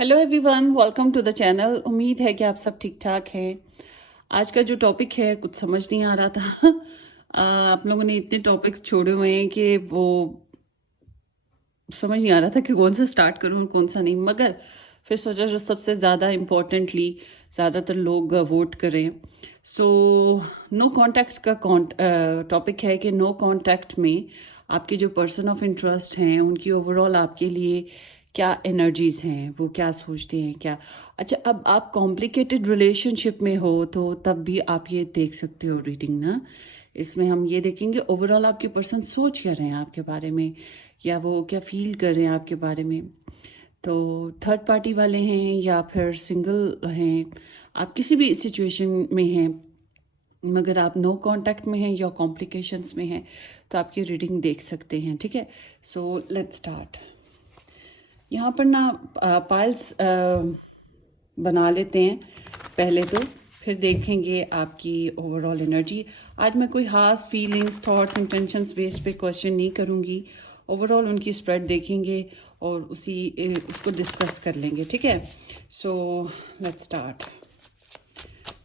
Hello everyone, welcome to the channel. उम्मीद है कि आप सब ठीक ठाक हैं। आज का जो टॉपिक है कुछ समझ नहीं आ रहा था। आप लोगों ने इतने टॉपिक्स छोड़े हुए हैं कि वो समझ नहीं आ रहा था कि कौन सा स्टार्ट करूं और कौन सा नहीं, मगर फिर सोचा जो सबसे ज़्यादा इम्पोर्टेंटली ज़्यादातर लोग वोट करें। सो नो कांटेक्ट का टॉपिक है कि नो कांटेक्ट में आपके जो पर्सन ऑफ इंटरेस्ट हैं उनकी ओवरऑल आपके लिए क्या एनर्जीज हैं, वो क्या सोचते हैं क्या। अच्छा, अब आप कॉम्प्लिकेटेड रिलेशनशिप में हो तो तब भी आप ये देख सकते हो रीडिंग ना। इसमें हम ये देखेंगे ओवरऑल आपके पर्सन सोच क्या रहे हैं आपके बारे में, या वो क्या फील कर रहे हैं आपके बारे में। तो थर्ड पार्टी वाले हैं या फिर सिंगल हैं, आप किसी भी सिचुएशन में हैं, मगर आप नो कांटेक्ट में हैं या कॉम्प्लिकेशंस में हैं, तो आप ये रीडिंग देख सकते हैं। ठीक है, सो लेट्स स्टार्ट। यहाँ पर ना पाइल्स बना लेते हैं पहले तो, फिर देखेंगे आपकी ओवरऑल एनर्जी। आज मैं कोई खास फीलिंग्स, थॉट्स, इंटेंशंस बेस पे क्वेश्चन नहीं करूँगी। ओवरऑल उनकी स्प्रेड देखेंगे और उसको डिस्कस कर लेंगे। ठीक है, सो लेट्स स्टार्ट।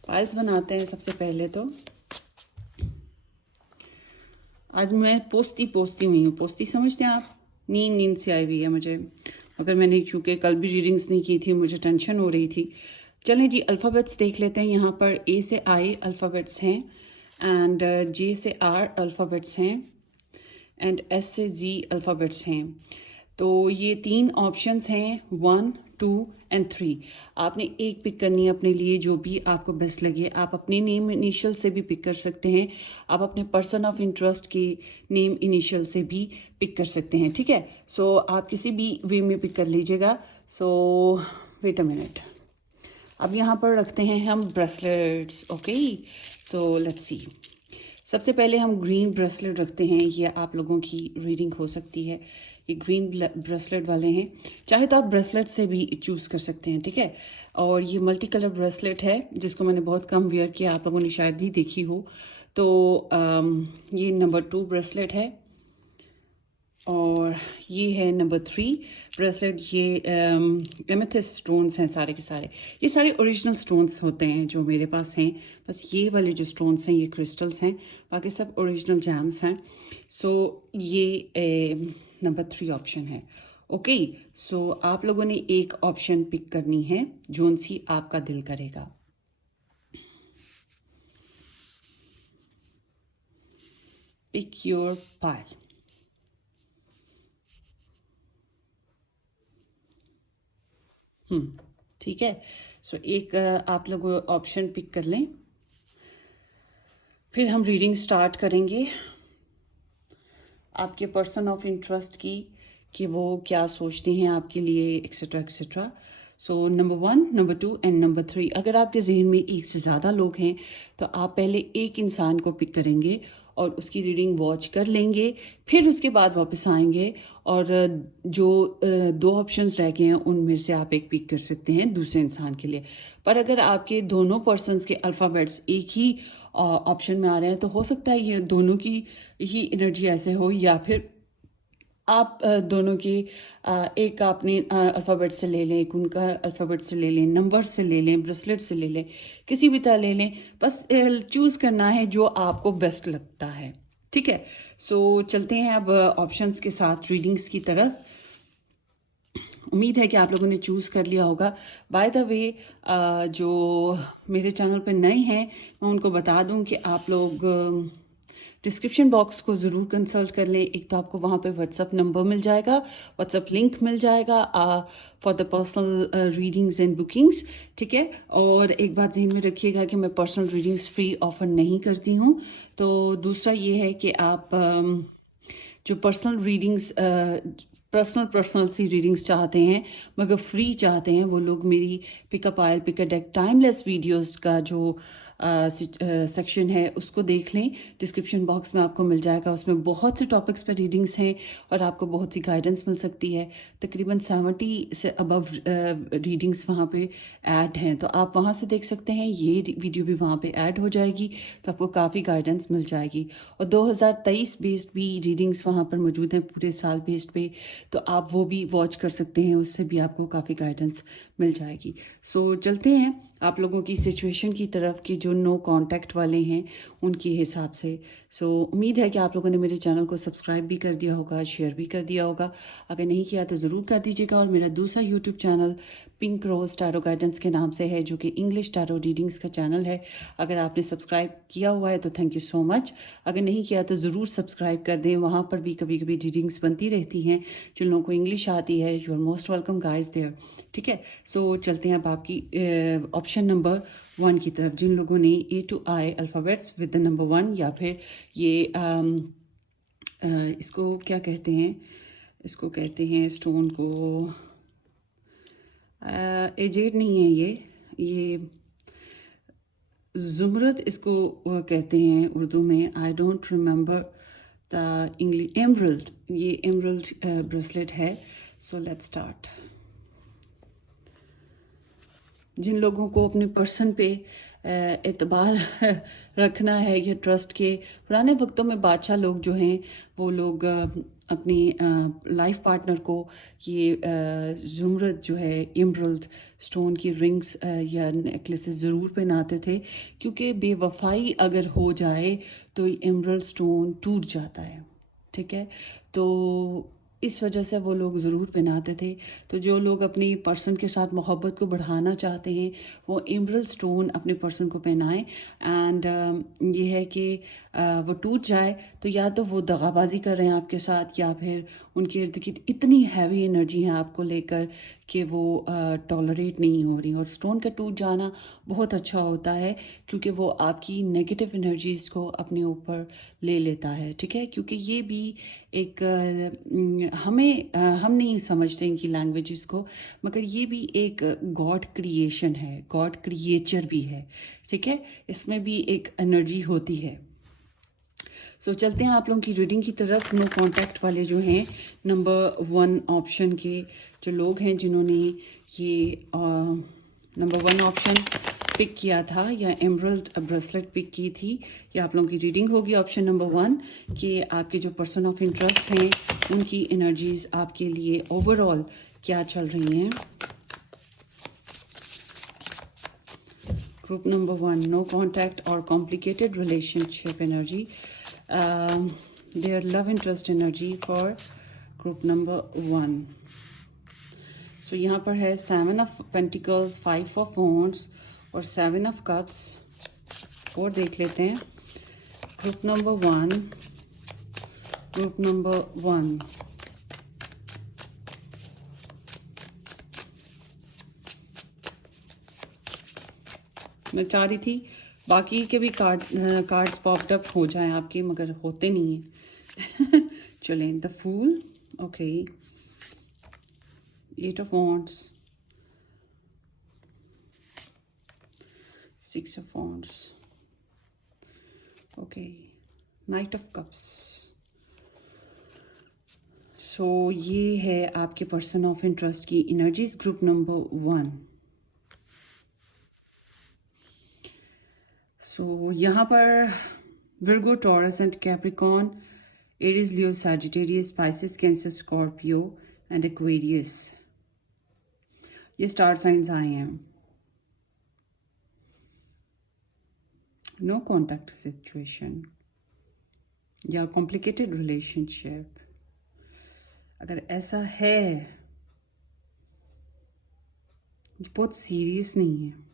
पाइल्स बनाते हैं सबसे पहले तो। आज मैं पोस्ती हुई हूँ। पोस्ती समझते हैं आप? नींद से आई हुई है मुझे, मगर मैंने क्योंकि कल भी रीडिंग्स नहीं की थी, मुझे टेंशन हो रही थी। चलें जी, अल्फ़ाबेट्स देख लेते हैं। यहाँ पर ए से आई अल्फ़ाबेट्स हैं, एंड जे से आर अल्फ़ाबेट्स हैं, एंड एस से जी अल्फ़ाबेट्स हैं। तो ये 3 ऑप्शंस हैं, 1, 2 एंड 3। आपने एक पिक करनी है अपने लिए, जो भी आपको बेस्ट लगे। आप अपने नेम इनिशियल से भी पिक कर सकते हैं, आप अपने पर्सन ऑफ इंटरेस्ट के नेम इनिशियल से भी पिक कर सकते हैं। ठीक है, सो आप किसी भी वे में पिक कर लीजिएगा। सो वेट अ मिनट। अब यहाँ पर रखते हैं हम bracelets. Okay, so let's see. सबसे पहले हम ग्रीन ब्रेसलेट रखते हैं। ये आप लोगों की रीडिंग हो सकती है। ये ग्रीन ब्रेसलेट वाले हैं, चाहे तो आप ब्रेसलेट से भी चूज़ कर सकते हैं। ठीक है, और ये मल्टी कलर ब्रेसलेट है जिसको मैंने बहुत कम वेयर किया, आप लोगों ने शायद ही देखी हो। तो ये नंबर 2 ब्रेसलेट है, और ये है नंबर 3 ब्रेसलेट। ये एमेथिस्ट स्टोन्स हैं सारे के सारे। ये सारे ओरिजिनल स्टोन्स होते हैं जो मेरे पास हैं। बस ये वाले जो स्टोन्स हैं ये क्रिस्टल्स हैं, बाकी सब ओरिजिनल जैम्स हैं। सो ये नंबर 3 ऑप्शन है। ओके, सो आप लोगों ने एक ऑप्शन पिक करनी है, जोन सी आपका दिल करेगा। Pick your pile. ठीक है, सो एक आप लोग ऑप्शन पिक कर लें, फिर हम रीडिंग स्टार्ट करेंगे आपके पर्सन ऑफ इंटरेस्ट की, कि वो क्या सोचते हैं आपके लिए, etcetera etcetera. So number 1, number 2 and number 3। अगर आपके जहन में एक से ज़्यादा लोग हैं तो आप पहले एक इंसान को पिक करेंगे और उसकी रीडिंग वॉच कर लेंगे, फिर उसके बाद वापस आएंगे और जो 2 ऑप्शंस रह गए हैं उनमें से आप एक पिक कर सकते हैं दूसरे इंसान के लिए। पर अगर आपके दोनों पर्सनस के अल्फ़ाबेट्स एक ही ऑप्शन में आ रहे हैं तो हो सकता है ये दोनों की ही एनर्जी ऐसे हो, या फिर आप दोनों की एक आपने अल्फ़ाबेट से ले लें, एक उनका अल्फ़ाबेट से ले लें, नंबर से ले लें, ब्रेसलेट से ले लें, किसी भी तरह ले लें। बस चूज़ करना है जो आपको बेस्ट लगता है। ठीक है, सो चलते हैं अब ऑप्शंस के साथ रीडिंग्स की तरफ। उम्मीद है कि आप लोगों ने चूज़ कर लिया होगा। बाय द वे, जो मेरे चैनल पे नए हैं मैं उनको बता दूं कि आप लोग डिस्क्रिप्शन बॉक्स को ज़रूर कंसल्ट कर लें। एक तो आपको वहाँ पे व्हाट्सअप नंबर मिल जाएगा, व्हाट्सअप लिंक मिल जाएगा for the personal readings and bookings. ठीक है, और एक बात जहन में रखिएगा कि मैं पर्सनल रीडिंग्स फ्री ऑफर नहीं करती हूँ। तो दूसरा ये है कि आप जो पर्सनल सी रीडिंग्स चाहते हैं मगर फ्री चाहते हैं, वो लोग मेरी पिकअप आयल pick a deck timeless videos का जो सेक्शन है उसको देख लें, डिस्क्रिप्शन बॉक्स में आपको मिल जाएगा। उसमें बहुत से टॉपिक्स पर रीडिंग्स हैं और आपको बहुत सी गाइडेंस मिल सकती है। तकरीबन 70 से अबव रीडिंग्स वहाँ पे ऐड हैं, तो आप वहाँ से देख सकते हैं। ये वीडियो भी वहाँ पे ऐड हो जाएगी, तो आपको काफ़ी गाइडेंस मिल जाएगी। और 2023 बेस्ड भी रीडिंग्स वहाँ पर मौजूद हैं, पूरे साल बेस्ड पे, तो आप वो भी वॉच कर सकते हैं। उससे भी आपको काफ़ी गाइडेंस मिल जाएगी। सो चलते हैं आप लोगों की सिचुएशन की तरफ कि जो नो कांटेक्ट वाले हैं उनके हिसाब से। सो उम्मीद है कि आप लोगों ने मेरे चैनल को सब्सक्राइब भी कर दिया होगा, शेयर भी कर दिया होगा। अगर नहीं किया तो ज़रूर कर दीजिएगा। और मेरा दूसरा YouTube channel pink rose tarot guidance के नाम से है, जो कि इंग्लिश टैरो रीडिंग्स का चैनल है। अगर आपने सब्सक्राइब किया हुआ है तो थैंक यू सो मच। अगर नहीं किया तो ज़रूर सब्सक्राइब कर दें। वहाँ पर भी कभी कभी रीडिंग्स बनती रहती हैं। जिन लोगों को इंग्लिश आती है, you are most welcome guys there. ठीक है, सो चलते हैं अब आपकी ऑप्शन नंबर 1 की तरफ। जिन लोगों ने A to I alphabets with the number 1, या फिर ये इसको क्या कहते हैं, इसको कहते हैं स्टोन को, एजेड नहीं है ये जुमरत इसको कहते हैं उर्दू में। I don't remember the English. Emerald, ये एमरल्ड ब्रेसलेट है। So let's start. जिन लोगों को अपने पर्सन पे एतबार रखना है या ट्रस्ट के, पुराने वक्तों में बादशाह लोग जो हैं वो लोग अपनी लाइफ पार्टनर को ये जुमरत जो है, इमरल्ड स्टोन की रिंग्स या नेकलेसेस ज़रूर पहनाते थे, क्योंकि बेवफाई अगर हो जाए तो इमरल्ड स्टोन टूट जाता है। ठीक है, तो इस वजह से वो लोग ज़रूर पहनाते थे। तो जो लोग अपनी पर्सन के साथ मोहब्बत को बढ़ाना चाहते हैं वो एमरल्ड स्टोन अपने पर्सन को पहनाएं। एंड ये है कि वो टूट जाए तो या तो वो दगाबाजी कर रहे हैं आपके साथ, या फिर उनके इर्द गिर्द इतनी हैवी एनर्जी है आपको लेकर कि वो टॉलरेट नहीं हो रही। और स्टोन का टूट जाना बहुत अच्छा होता है, क्योंकि वो आपकी नेगेटिव एनर्जीज़ को अपने ऊपर ले लेता है। ठीक है, क्योंकि ये भी एक हम नहीं समझते इनकी लैंग्वेजेस को, मगर ये भी एक गॉड क्रिएशन है, गॉड क्रिएचर भी है। ठीक है, इसमें भी एक एनर्जी होती है। सो चलते हैं आप लोगों की रीडिंग की तरफ। नो कांटेक्ट वाले जो हैं नंबर 1 ऑप्शन के जो लोग हैं, जिन्होंने ये नंबर 1 ऑप्शन पिक किया था या एमरल्ड ब्रेसलेट पिक की थी, ये आप लोगों की रीडिंग होगी ऑप्शन नंबर 1 कि आपके जो पर्सन ऑफ इंटरेस्ट हैं उनकी एनर्जीज आपके लिए ओवरऑल क्या चल रही हैं। ग्रुप नंबर 1, नो कॉन्टैक्ट और complicated relationship energy, their love interest energy for group number 1। So यहाँ पर है 7 ऑफ पेंटिकल्स, 5 ऑफ वॉन्ड्स और 7 ऑफ कप्स। और देख लेते हैं ग्रुप नंबर 1, ग्रुप नंबर 1। मैं चाह रही थी बाकी के भी कार्ड्स पॉप्ड अप हो जाएं आपके, मगर होते नहीं है। चलें, the fool, okay, 8 of wands, 6 of wands, okay, knight of cups. So ये है आपके पर्सन ऑफ इंटरेस्ट की एनर्जीज ग्रुप नंबर 1। सो यहाँ पर Virgo, Taurus and Capricorn, Aries, Leo, Sagittarius, Pisces, Cancer, Scorpio and Aquarius, ये star science आए हैं। No contact situation या कॉम्प्लिकेटेड रिलेशनशिप, अगर ऐसा है ये बहुत सीरियस नहीं है,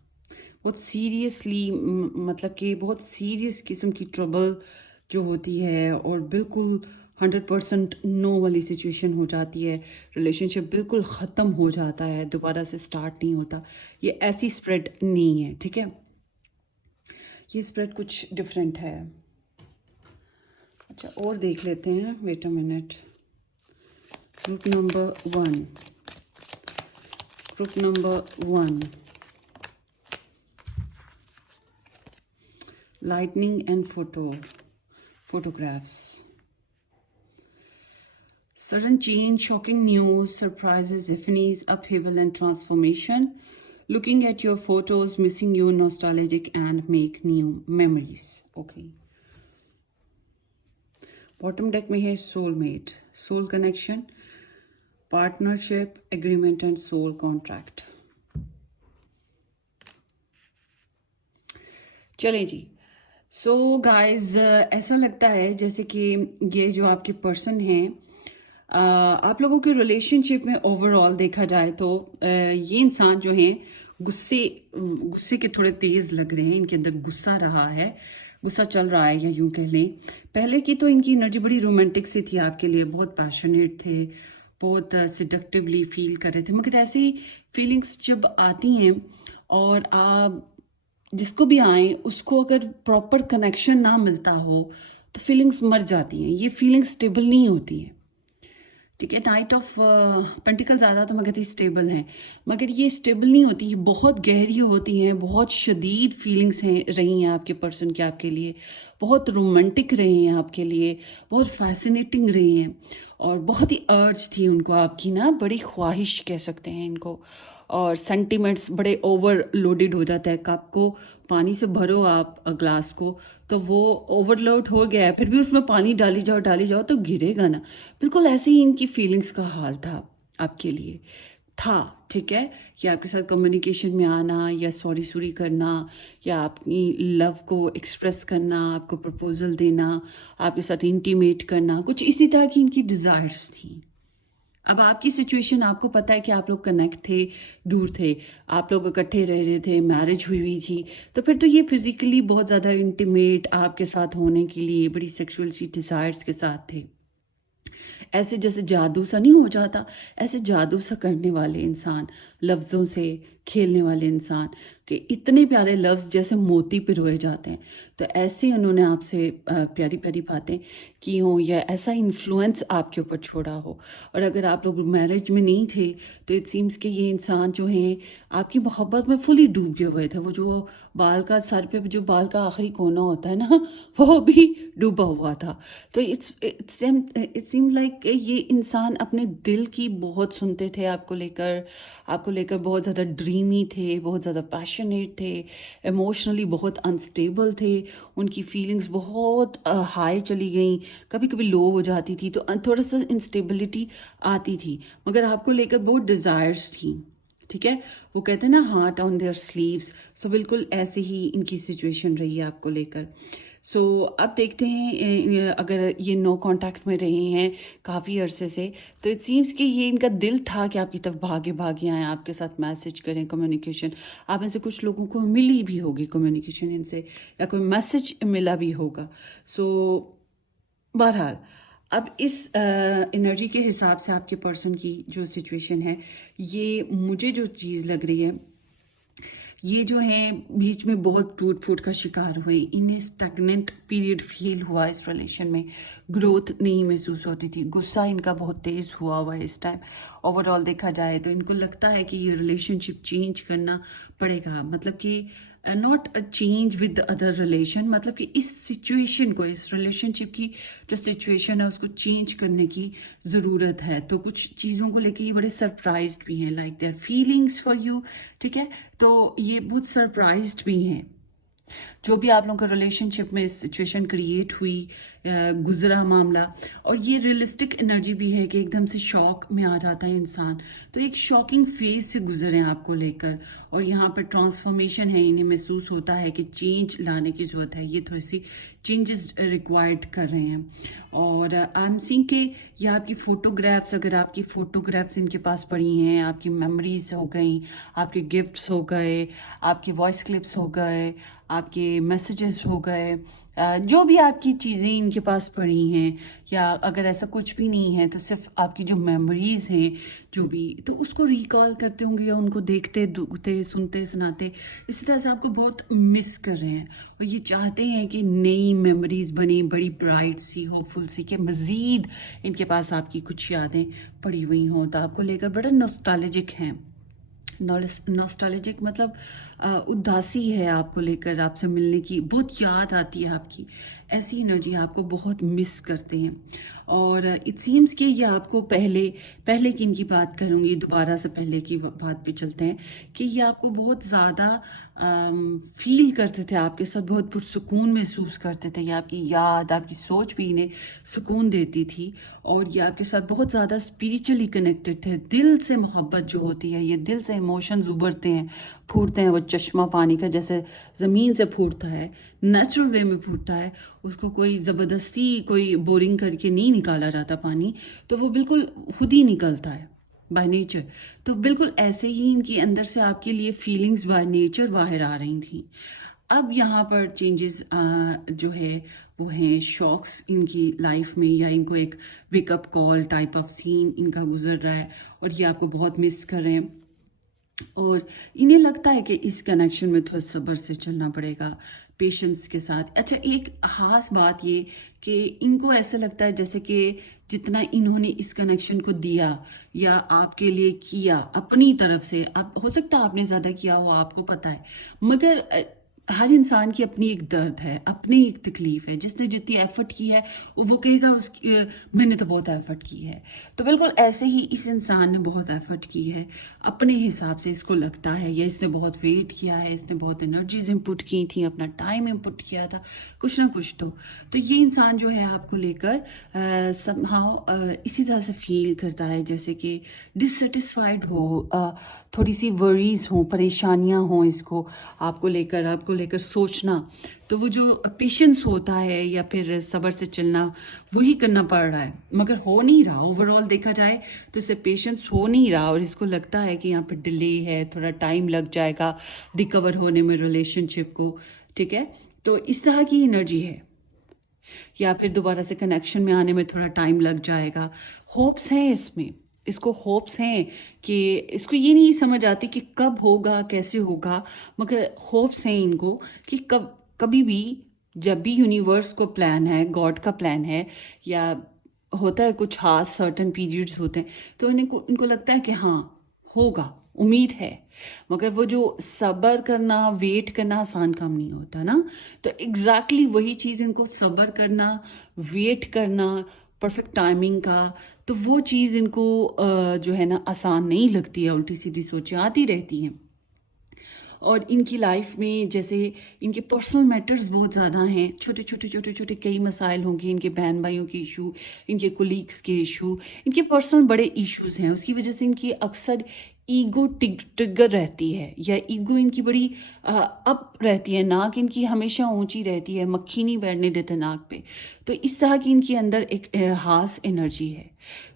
बहुत सीरियसली, मतलब कि बहुत सीरियस किस्म की ट्रबल जो होती है और बिल्कुल 100% नो वाली सिचुएशन हो जाती है, रिलेशनशिप बिल्कुल ख़त्म हो जाता है, दोबारा से स्टार्ट नहीं होता, ये ऐसी स्प्रेड नहीं है। ठीक है, ये स्प्रेड कुछ डिफरेंट है। अच्छा, और देख लेते हैं, wait a minute. Group number 1, group number 1, lightning and photographs. Sudden change, shocking news, surprises, epiphanies, upheaval and transformation. Looking at your photos, missing you, nostalgic and make new memories. Okay. Bottom deck में है soulmate, soul connection, partnership, agreement and soul contract. चलें जी. So guys ऐसा लगता है जैसे कि ये जो आपके पर्सन हैं, आप लोगों के रिलेशनशिप में ओवरऑल देखा जाए तो ये इंसान जो हैं गुस्से के थोड़े तेज लग रहे हैं. इनके अंदर गुस्सा रहा है, गुस्सा चल रहा है, या यूं कह लें. पहले की तो इनकी एनर्जी बड़ी रोमांटिक सी थी आपके लिए, बहुत पैशनेट थे, बहुत सिडक्टिवली फील कर रहे थे. मगर ऐसी फीलिंग्स जब आती हैं और आप जिसको भी आए उसको अगर प्रॉपर कनेक्शन ना मिलता हो तो फीलिंग्स मर जाती हैं. ये फीलिंग्स स्टेबल नहीं होती हैं. ठीक है, नाइट ऑफ पेंटिकल ज़्यादा तो मगर स्टेबल हैं, मगर ये स्टेबल नहीं होती, ये बहुत गहरी होती हैं. बहुत शदीद फीलिंग्स हैं रही हैं आपके पर्सन के आपके लिए, बहुत रोमांटिक रहे हैं आपके लिए, बहुत फैसिनेटिंग रही हैं, और बहुत ही अर्ज थी उनको आपकी ना, बड़ी ख्वाहिश कह सकते हैं इनको. और सेंटिमेंट्स बड़े ओवरलोडेड हो जाता है. कप को पानी से भरो आप ग्लास को, तो वो ओवरलोड हो गया है, फिर भी उसमें पानी डाली जाओ तो गिरेगा ना. बिल्कुल ऐसे ही इनकी फीलिंग्स का हाल था आपके लिए था. ठीक है, कि आपके साथ कम्युनिकेशन में आना, या सॉरी करना, या अपनी लव को एक्सप्रेस करना, आपको प्रपोजल देना, आपके साथ इंटीमेट करना, कुछ इसी तरह की इनकी डिज़ायर्स थी. अब आपकी सिचुएशन, आपको पता है कि आप लोग कनेक्ट थे, दूर थे, आप लोग इकट्ठे रह रहे थे, मैरिज हुई थी, तो फिर तो ये फिजिकली बहुत ज़्यादा इंटीमेट आपके साथ होने के लिए बड़ी सेक्सुअल सी डिज़ायर्स के साथ थे. ऐसे जैसे जादू सा नहीं हो जाता, ऐसे जादू सा करने वाले इंसान, लफ्ज़ों से खेलने वाले इंसान, कि इतने प्यारे लफ्ज़ जैसे मोती पिरोए जाते हैं. तो ऐसे उन्होंने आपसे प्यारी प्यारी बातें की हों, या ऐसा इन्फ्लुएंस आपके ऊपर छोड़ा हो. और अगर आप लोग मैरिज में नहीं थे तो इट सीम्स कि ये इंसान जो हैं आपकी मोहब्बत में फुली डूबे हुए थे. वो जो बाल का, सर पे जो बाल का आखिरी कोना होता है ना, वो भी डूबा हुआ था. तो इट सीम लाइक ये इंसान अपने दिल की बहुत सुनते थे आपको लेकर बहुत ज़्यादा ड्रीमी थे, बहुत ज़्यादा पैशनेट थे, इमोशनली बहुत अनस्टेबल थे. उनकी फीलिंग्स बहुत हाई चली गई, कभी कभी लो हो जाती थी, तो थोड़ा सा इंस्टेबिलिटी आती थी, मगर आपको लेकर बहुत डिज़ायर्स थी. ठीक है, वो कहते हैं ना, हार्ट ऑन देयर स्लीव्स. सो बिल्कुल ऐसे ही इनकी सिचुएशन रही है आपको लेकर. सो अब देखते हैं, अगर ये नो कांटेक्ट में रहे हैं काफ़ी अरसे से, तो इट सीम्स कि ये इनका दिल था कि आपकी तरफ भागे आए, आपके साथ मैसेज करें, कम्युनिकेशन. आप में से कुछ लोगों को मिली भी होगी कम्युनिकेशन इनसे, या कोई मैसेज मिला भी होगा. सो बहरहाल अब इस एनर्जी के हिसाब से आपके पर्सन की जो सिचुएशन है, ये मुझे जो चीज़ लग रही है, ये जो है बीच में बहुत टूट फूट का शिकार हुए. इन्हें स्टैग्नेंट पीरियड फील हुआ इस रिलेशन में, ग्रोथ नहीं महसूस होती थी. गुस्सा इनका बहुत तेज़ हुआ है इस टाइम. ओवरऑल देखा जाए तो इनको लगता है कि ये रिलेशनशिप चेंज करना पड़ेगा, मतलब कि not a change with other relation, मतलब कि इस सिचुएशन को, इस रिलेशनशिप की जो सिचुएशन है उसको चेंज करने की ज़रूरत है. तो कुछ चीज़ों को लेके ये बड़े सरप्राइज्ड भी हैं, like their feelings for you. ठीक है, तो ये बहुत सरप्राइज्ड भी हैं. जो भी आप लोगों का रिलेशनशिप में सिचुएशन क्रिएट हुई, गुजरा मामला, और ये रियलिस्टिक एनर्जी भी है कि एकदम से शॉक में आ जाता है इंसान. तो एक शॉकिंग फेज से गुजरे हैं आपको लेकर, और यहाँ पर ट्रांसफॉर्मेशन है, इन्हें महसूस होता है कि चेंज लाने की ज़रूरत है, ये थोड़ी सी चेंजेस रिक्वायर्ड कर रहे हैं. और आई एम सीइंग के ये आपकी फ़ोटोग्राफ्स, अगर आपकी फ़ोटोग्राफ्स इनके पास पड़ी हैं, आपकी मेमोरीज हो गई, आपके गिफ्ट्स हो गए, आपके वॉइस क्लिप्स हो गए, आपके मैसेजेस हो गए, जो भी आपकी चीज़ें इनके पास पड़ी हैं, या अगर ऐसा कुछ भी नहीं है तो सिर्फ आपकी जो मेमोरीज़ हैं जो भी, तो उसको रिकॉल करते होंगे, या उनको देखते दुखते सुनते सुनाते इसी तरह से आपको बहुत मिस कर रहे हैं. और ये चाहते हैं कि नई मेमोरीज़ बनी, बड़ी ब्राइट सी, होपफुल सी, कि मज़ीद इनके पास आपकी कुछ यादें पड़ी हुई हों. तो आपको लेकर बड़ा नॉस्टैल्जिक हैं, नॉस्टैल्जिक मतलब उदासी है आपको लेकर, आपसे मिलने की बहुत याद आती है आपकी, ऐसी एनर्जी आपको बहुत मिस करते हैं। और इट सीम्स कि ये आपको पहले पहले की इनकी बात करूँगी, दोबारा से पहले की बात पे चलते हैं कि ये आपको बहुत ज़्यादा फील करते थे, आपके साथ बहुत पुरसुकून महसूस करते थे। ये आपकी याद, आपकी सोच भी इन्हें सुकून देती थी और ये आपके साथ बहुत ज़्यादा स्पिरिचुअली कनेक्टेड थे। दिल से मोहब्बत जो होती है, ये दिल से इमोशंस उभरते हैं, फूटते हैं, वो चश्मा पानी का जैसे ज़मीन से फूटता है, नेचुरल वे में फूटता है, उसको कोई ज़बरदस्ती कोई बोरिंग करके नहीं निकाला जाता पानी, तो वो बिल्कुल खुद ही निकलता है बाय नेचर। तो बिल्कुल ऐसे ही इनके अंदर से आपके लिए फीलिंग्स बाय नेचर बाहर आ रही थी। अब यहाँ पर चेंजेस जो है वो हैं शॉक्स इनकी लाइफ में, या इनको एक wake up call type of scene इनका गुजर रहा है और ये आपको बहुत मिस कर रहे हैं और इन्हें लगता है कि इस कनेक्शन में थोड़ा सब्र से चलना पड़ेगा, पेशेंस के साथ। अच्छा, एक खास बात ये कि इनको ऐसा लगता है जैसे कि जितना इन्होंने इस कनेक्शन को दिया या आपके लिए किया अपनी तरफ से, आप हो सकता है आपने ज़्यादा किया हो, आपको पता है, मगर हर इंसान की अपनी एक दर्द है, अपनी एक तकलीफ है। जिसने जितनी एफर्ट की है वो कहेगा उसकी मैंने तो बहुत एफर्ट की है। तो बिल्कुल ऐसे ही इस इंसान ने बहुत एफर्ट की है अपने हिसाब से, इसको लगता है, या इसने बहुत वेट किया है, इसने बहुत एनर्जीज इंपुट की थी, अपना टाइम इंपुट किया था, कुछ ना कुछ। तो ये इंसान जो है आपको लेकर समहाउ इसी तरह से फील करता है जैसे कि डिससेटिस्फाइड हो, थोड़ी सी वरीज हो, परेशानियां हो इसको आपको लेकर सोचना। तो वो जो पेशेंस होता है या फिर सब्र से चलना, वही करना पड़ रहा है, मगर हो नहीं रहा। ओवरऑल देखा जाए तो इसे पेशेंस हो नहीं रहा और इसको लगता है कि यहाँ पर डिले है, थोड़ा टाइम लग जाएगा रिकवर होने में रिलेशनशिप को, ठीक है। तो इस तरह की एनर्जी है, या फिर दोबारा से कनेक्शन में आने में थोड़ा टाइम लग जाएगा। होप्स हैं इसमें, इसको होप्स हैं कि इसको ये नहीं समझ आती कि कब होगा, कैसे होगा, मगर होप्स हैं इनको कि कभी भी, जब भी यूनिवर्स को प्लान है, गॉड का प्लान है, या होता है कुछ खास सर्टन पीरियड्स होते हैं, तो इनको लगता है कि हाँ होगा, उम्मीद है। मगर वो जो सब्र करना, वेट करना आसान काम नहीं होता ना। तो एग्जैक्टली वही चीज़ इनको, सब्र करना, वेट करना परफेक्ट टाइमिंग का, तो वो चीज़ इनको जो है ना आसान नहीं लगती है, उल्टी सीधी सोचें आती रहती हैं। और इनकी लाइफ में जैसे इनके पर्सनल मैटर्स बहुत ज़्यादा हैं, छोटे छोटे कई मसाइल होंगे, इनके बहन भाइयों के इशू, इनके कोलीग्स के इशू, इनके पर्सनल बड़े इश्यूज हैं। उसकी वजह से इनकी अक्सर ईगो ट्रिगर रहती है, या ईगो इनकी बड़ी अप रहती है, नाक इनकी हमेशा ऊंची रहती है, मक्खी नहीं बैठने देते नाक पे। तो इस तरह की इनके अंदर एक खास एनर्जी है।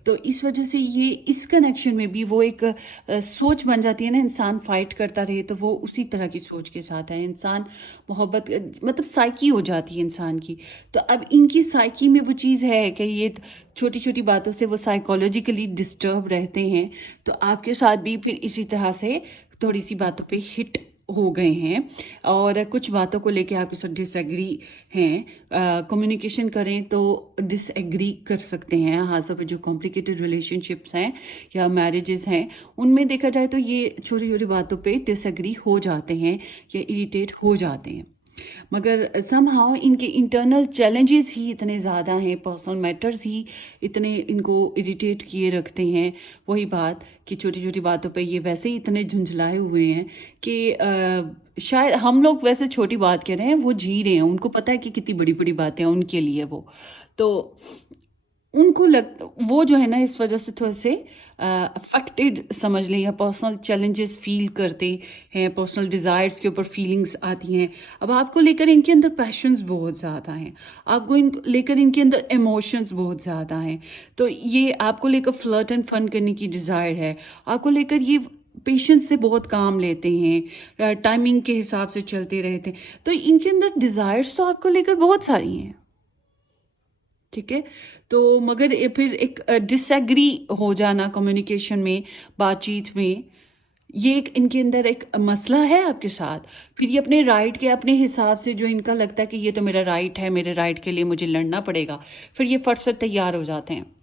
तो इस वजह से ये इस कनेक्शन में भी वो एक सोच बन जाती है ना, इंसान फाइट करता रहे तो वो उसी तरह की सोच के साथ है इंसान, मोहब्बत मतलब साइकी हो जाती है इंसान की। तो अब इनकी साइकी में वो चीज़ है कि ये छोटी छोटी बातों से वो साइकोलॉजिकली डिस्टर्ब रहते हैं। तो आपके साथ भी फिर इसी तरह से थोड़ी सी बातों पे हिट हो गए हैं और कुछ बातों को लेके आपके साथ डिसएग्री हैं। कम्युनिकेशन करें तो डिसएग्री कर सकते हैं, खासतौर पे जो कॉम्प्लिकेटेड रिलेशनशिप्स हैं या मैरिजेस हैं, उनमें देखा जाए तो ये छोटी छोटी बातों पे डिसएग्री हो जाते हैं या इरिटेट हो जाते हैं। मगर समहाउ इनके इंटरनल चैलेंजेस ही इतने ज़्यादा हैं, पर्सनल मैटर्स ही इतने इनको इरिटेट किए रखते हैं। वही बात कि छोटी छोटी बातों पे ये वैसे ही इतने झुंझलाए हुए हैं कि शायद हम लोग वैसे छोटी बात कह रहे हैं, वो जी रहे हैं, उनको पता है कि कितनी बड़ी बड़ी बातें हैं उनके लिए वो। तो उनको वो जो है ना इस वजह से थोड़े से अफेक्टेड समझ लें, या पर्सनल चैलेंजेस फील करते हैं, पर्सनल डिज़ायर्स के ऊपर फीलिंग्स आती हैं। अब आपको लेकर इनके अंदर पैशंस बहुत ज़्यादा हैं, आपको लेकर इनके अंदर इमोशंस बहुत ज़्यादा हैं। तो ये आपको लेकर फ्लर्ट एंड फन करने की डिज़ायर है, आपको लेकर ये पेशेंस से बहुत काम लेते हैं, टाइमिंग के हिसाब से चलते रहते हैं। तो इनके अंदर डिज़ायर्स तो आपको लेकर बहुत सारी हैं, ठीक है। तो मगर ये फिर एक डिसएग्री हो जाना कम्युनिकेशन में, बातचीत में, ये एक इनके अंदर एक मसला है आपके साथ। फिर ये अपने राइट के अपने हिसाब से जो इनका लगता है कि ये तो मेरा राइट है, मेरे राइट के लिए मुझे लड़ना पड़ेगा, फिर ये फट से तैयार हो जाते हैं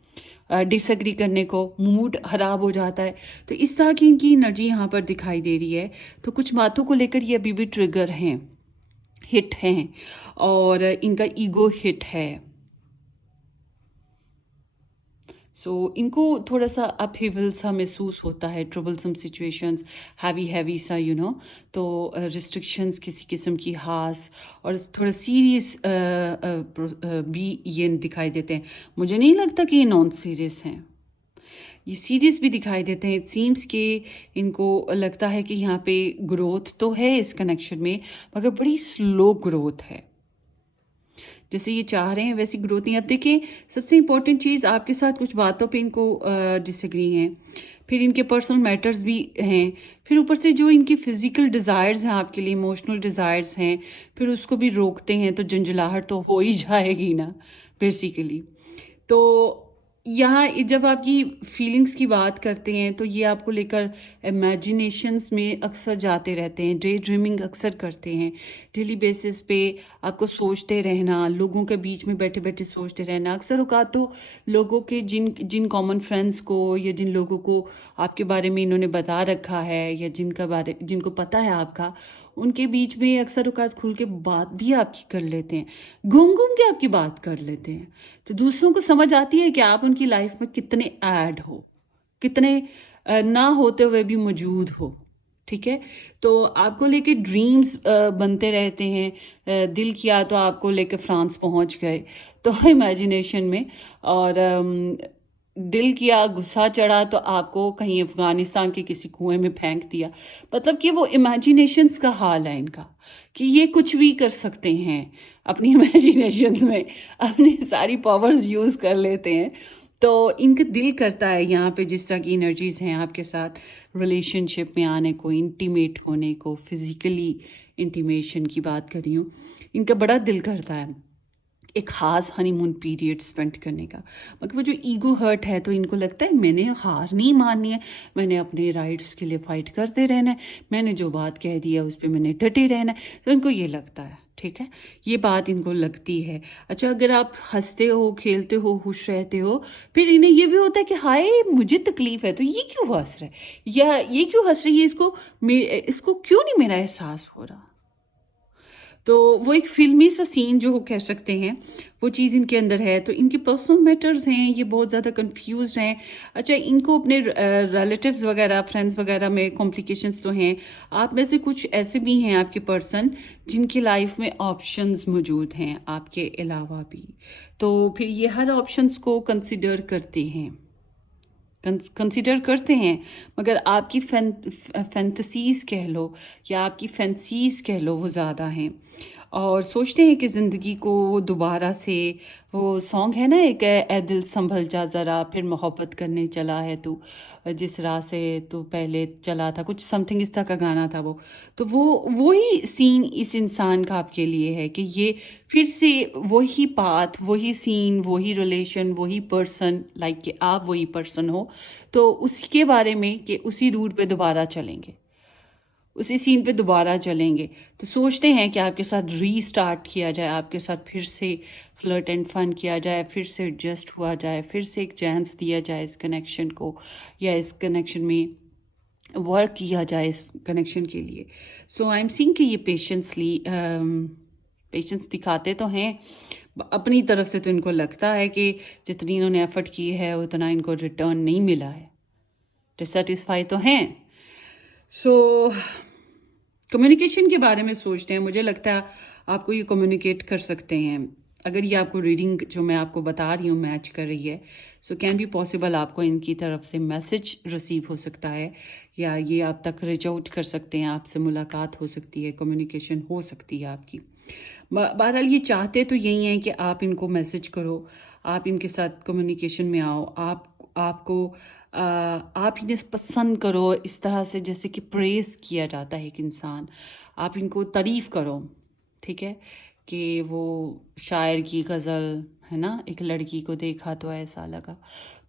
डिसएग्री करने को, मूड खराब हो जाता है। तो इस तरह की इनकी एनर्जी यहाँ पर दिखाई दे रही है। तो कुछ बातों को लेकर ये अभी भी ट्रिगर हैं, हिट हैं, और इनका ईगो हिट है। इनको थोड़ा सा अपहीवल सा महसूस होता है, ट्रबलसम सिचुएशंस, हैवी हैवी सा तो रिस्ट्रिक्शंस किसी किस्म की हास, और थोड़ा सीरियस भी ये दिखाई देते हैं। मुझे नहीं लगता कि ये नॉन सीरियस हैं, ये सीरियस भी दिखाई देते हैं। इट सीम्स कि इनको लगता है कि यहाँ पे ग्रोथ तो है इस कनेक्शन में, मगर बड़ी स्लो ग्रोथ है। जैसे ये चाह रहे हैं वैसी ग्रोथ नहीं। अब देखें, सबसे इंपॉर्टेंट चीज़, आपके साथ कुछ बातों पे इनको डिसएग्री हैं, फिर इनके पर्सनल मैटर्स भी हैं, फिर ऊपर से जो इनकी फिजिकल डिज़ायर्स हैं आपके लिए, इमोशनल डिज़ायर्स हैं, फिर उसको भी रोकते हैं। तो झंझलाहट तो हो ही जाएगी ना बेसिकली। तो यहाँ जब आपकी फीलिंग्स की बात करते हैं तो ये आपको लेकर इमेजिनेशंस में अक्सर जाते रहते हैं, डे ड्रीमिंग अक्सर करते हैं डेली बेसिस पे। आपको सोचते रहना, लोगों के बीच में बैठे बैठे सोचते रहना। अक्सर औकात तो लोगों के जिन कॉमन फ्रेंड्स को या जिन लोगों को आपके बारे में इन्होंने बता रखा है या जिनको पता है आपका, उनके बीच में अक्सर औकात खुल के बात भी आपकी कर लेते हैं, घूम घूम के आपकी बात कर लेते हैं। तो दूसरों को समझ आती है कि आप उनकी लाइफ में कितने ऐड हो, कितने ना होते हुए भी मौजूद हो। ठीक है, तो आपको लेके ड्रीम्स बनते रहते हैं। दिल किया तो आपको लेके फ्रांस पहुंच गए तो इमेजिनेशन में, और दिल किया, गुस्सा चढ़ा तो आपको कहीं अफगानिस्तान के किसी कुएं में फेंक दिया। मतलब कि वो इमेजिनेशंस का हाल है इनका, कि ये कुछ भी कर सकते हैं अपनी इमेजिनेशंस में, अपनी सारी पावर्स यूज़ कर लेते हैं। तो इनका दिल करता है यहाँ पे, जिस तरह की एनर्जीज हैं आपके साथ रिलेशनशिप में आने को, इंटीमेट होने को, फिजिकली इंटीमेशन की बात कर रही हूँ, इनका बड़ा दिल करता है एक ख़ास हनीमून पीरियड स्पेंड करने का। मगर वो जो ईगो हर्ट है, तो इनको लगता है मैंने हार नहीं माननी है, मैंने अपने राइट्स के लिए फ़ाइट करते रहना है, मैंने जो बात कह दी है उस पर मैंने डटे रहना है। तो इनको ये लगता है, ठीक है, ये बात इनको लगती है। अच्छा, अगर आप हंसते हो, खेलते हो, खुश रहते हो, फिर इन्हें ये भी होता है कि हाय मुझे तकलीफ है तो ये क्यों हंस रहा है, या ये क्यों हंस रही है, इसको क्यों नहीं मेरा एहसास हो रहा। तो वो एक फिल्मी सा सीन जो कह सकते हैं, वो चीज़ इनके अंदर है। तो इनके पर्सनल मैटर्स हैं, ये बहुत ज़्यादा कंफ्यूज हैं। अच्छा, इनको अपने रिलेटिव्स वगैरह, फ्रेंड्स वगैरह में कॉम्प्लिकेशंस तो हैं। आप में से कुछ ऐसे भी हैं आपके पर्सन जिनकी लाइफ में ऑप्शंस मौजूद हैं आपके अलावा भी। तो फिर ये हर ऑप्शंस को कंसिडर करते हैं, मगर आपकी फैंटसीज कह लो या आपकी फैंसीज कह लो, वो ज़्यादा हैं, और सोचते हैं कि ज़िंदगी को वो दोबारा से, वो सॉन्ग है ना एक, ए दिल संभल जा ज़रा, फिर मोहब्बत करने चला है तू, जिस राह से तू पहले चला था, कुछ समथिंग इस तरह का गाना था वो। तो वही सीन इस इंसान का आपके लिए है कि ये फिर से वही पाथ, वही सीन, वही रिलेशन, वही पर्सन, लाइक कि आप वही पर्सन हो, तो उसके बारे में कि उसी रूट पे दोबारा चलेंगे, उसी सीन पे दोबारा चलेंगे। तो सोचते हैं कि आपके साथ रीस्टार्ट किया जाए, आपके साथ फिर से फ्लर्ट एंड फन किया जाए, फिर से एडजस्ट हुआ जाए, फिर से एक चांस दिया जाए इस कनेक्शन को, या इस कनेक्शन में वर्क किया जाए इस कनेक्शन के लिए। सो आई एम सीइंग कि ये पेशेंस दिखाते तो हैं अपनी तरफ से। तो इनको लगता है कि जितनी इन्होंने एफर्ट की है उतना इनको रिटर्न नहीं मिला है, डिससेटिस्फाई तो हैं। सो कम्युनिकेशन के बारे में सोचते हैं, मुझे लगता है आपको ये कम्युनिकेट कर सकते हैं। अगर ये आपको रीडिंग जो मैं आपको बता रही हूँ मैच कर रही है, सो कैन बी पॉसिबल आपको इनकी तरफ से मैसेज रिसीव हो सकता है, या ये आप तक रीच आउट कर सकते हैं, आपसे मुलाकात हो सकती है, कम्युनिकेशन हो सकती है आपकी। बहरहाल ये चाहते तो यही हैं कि आप इनको मैसेज करो, आप इनके साथ कम्युनिकेशन में आओ, आप इन्हें पसंद करो इस तरह से जैसे कि प्रेज़ किया जाता है एक इंसान। आप इनको तारीफ़ करो, ठीक है, कि वो शायर की गज़ल है ना, एक लड़की को देखा तो ऐसा लगा।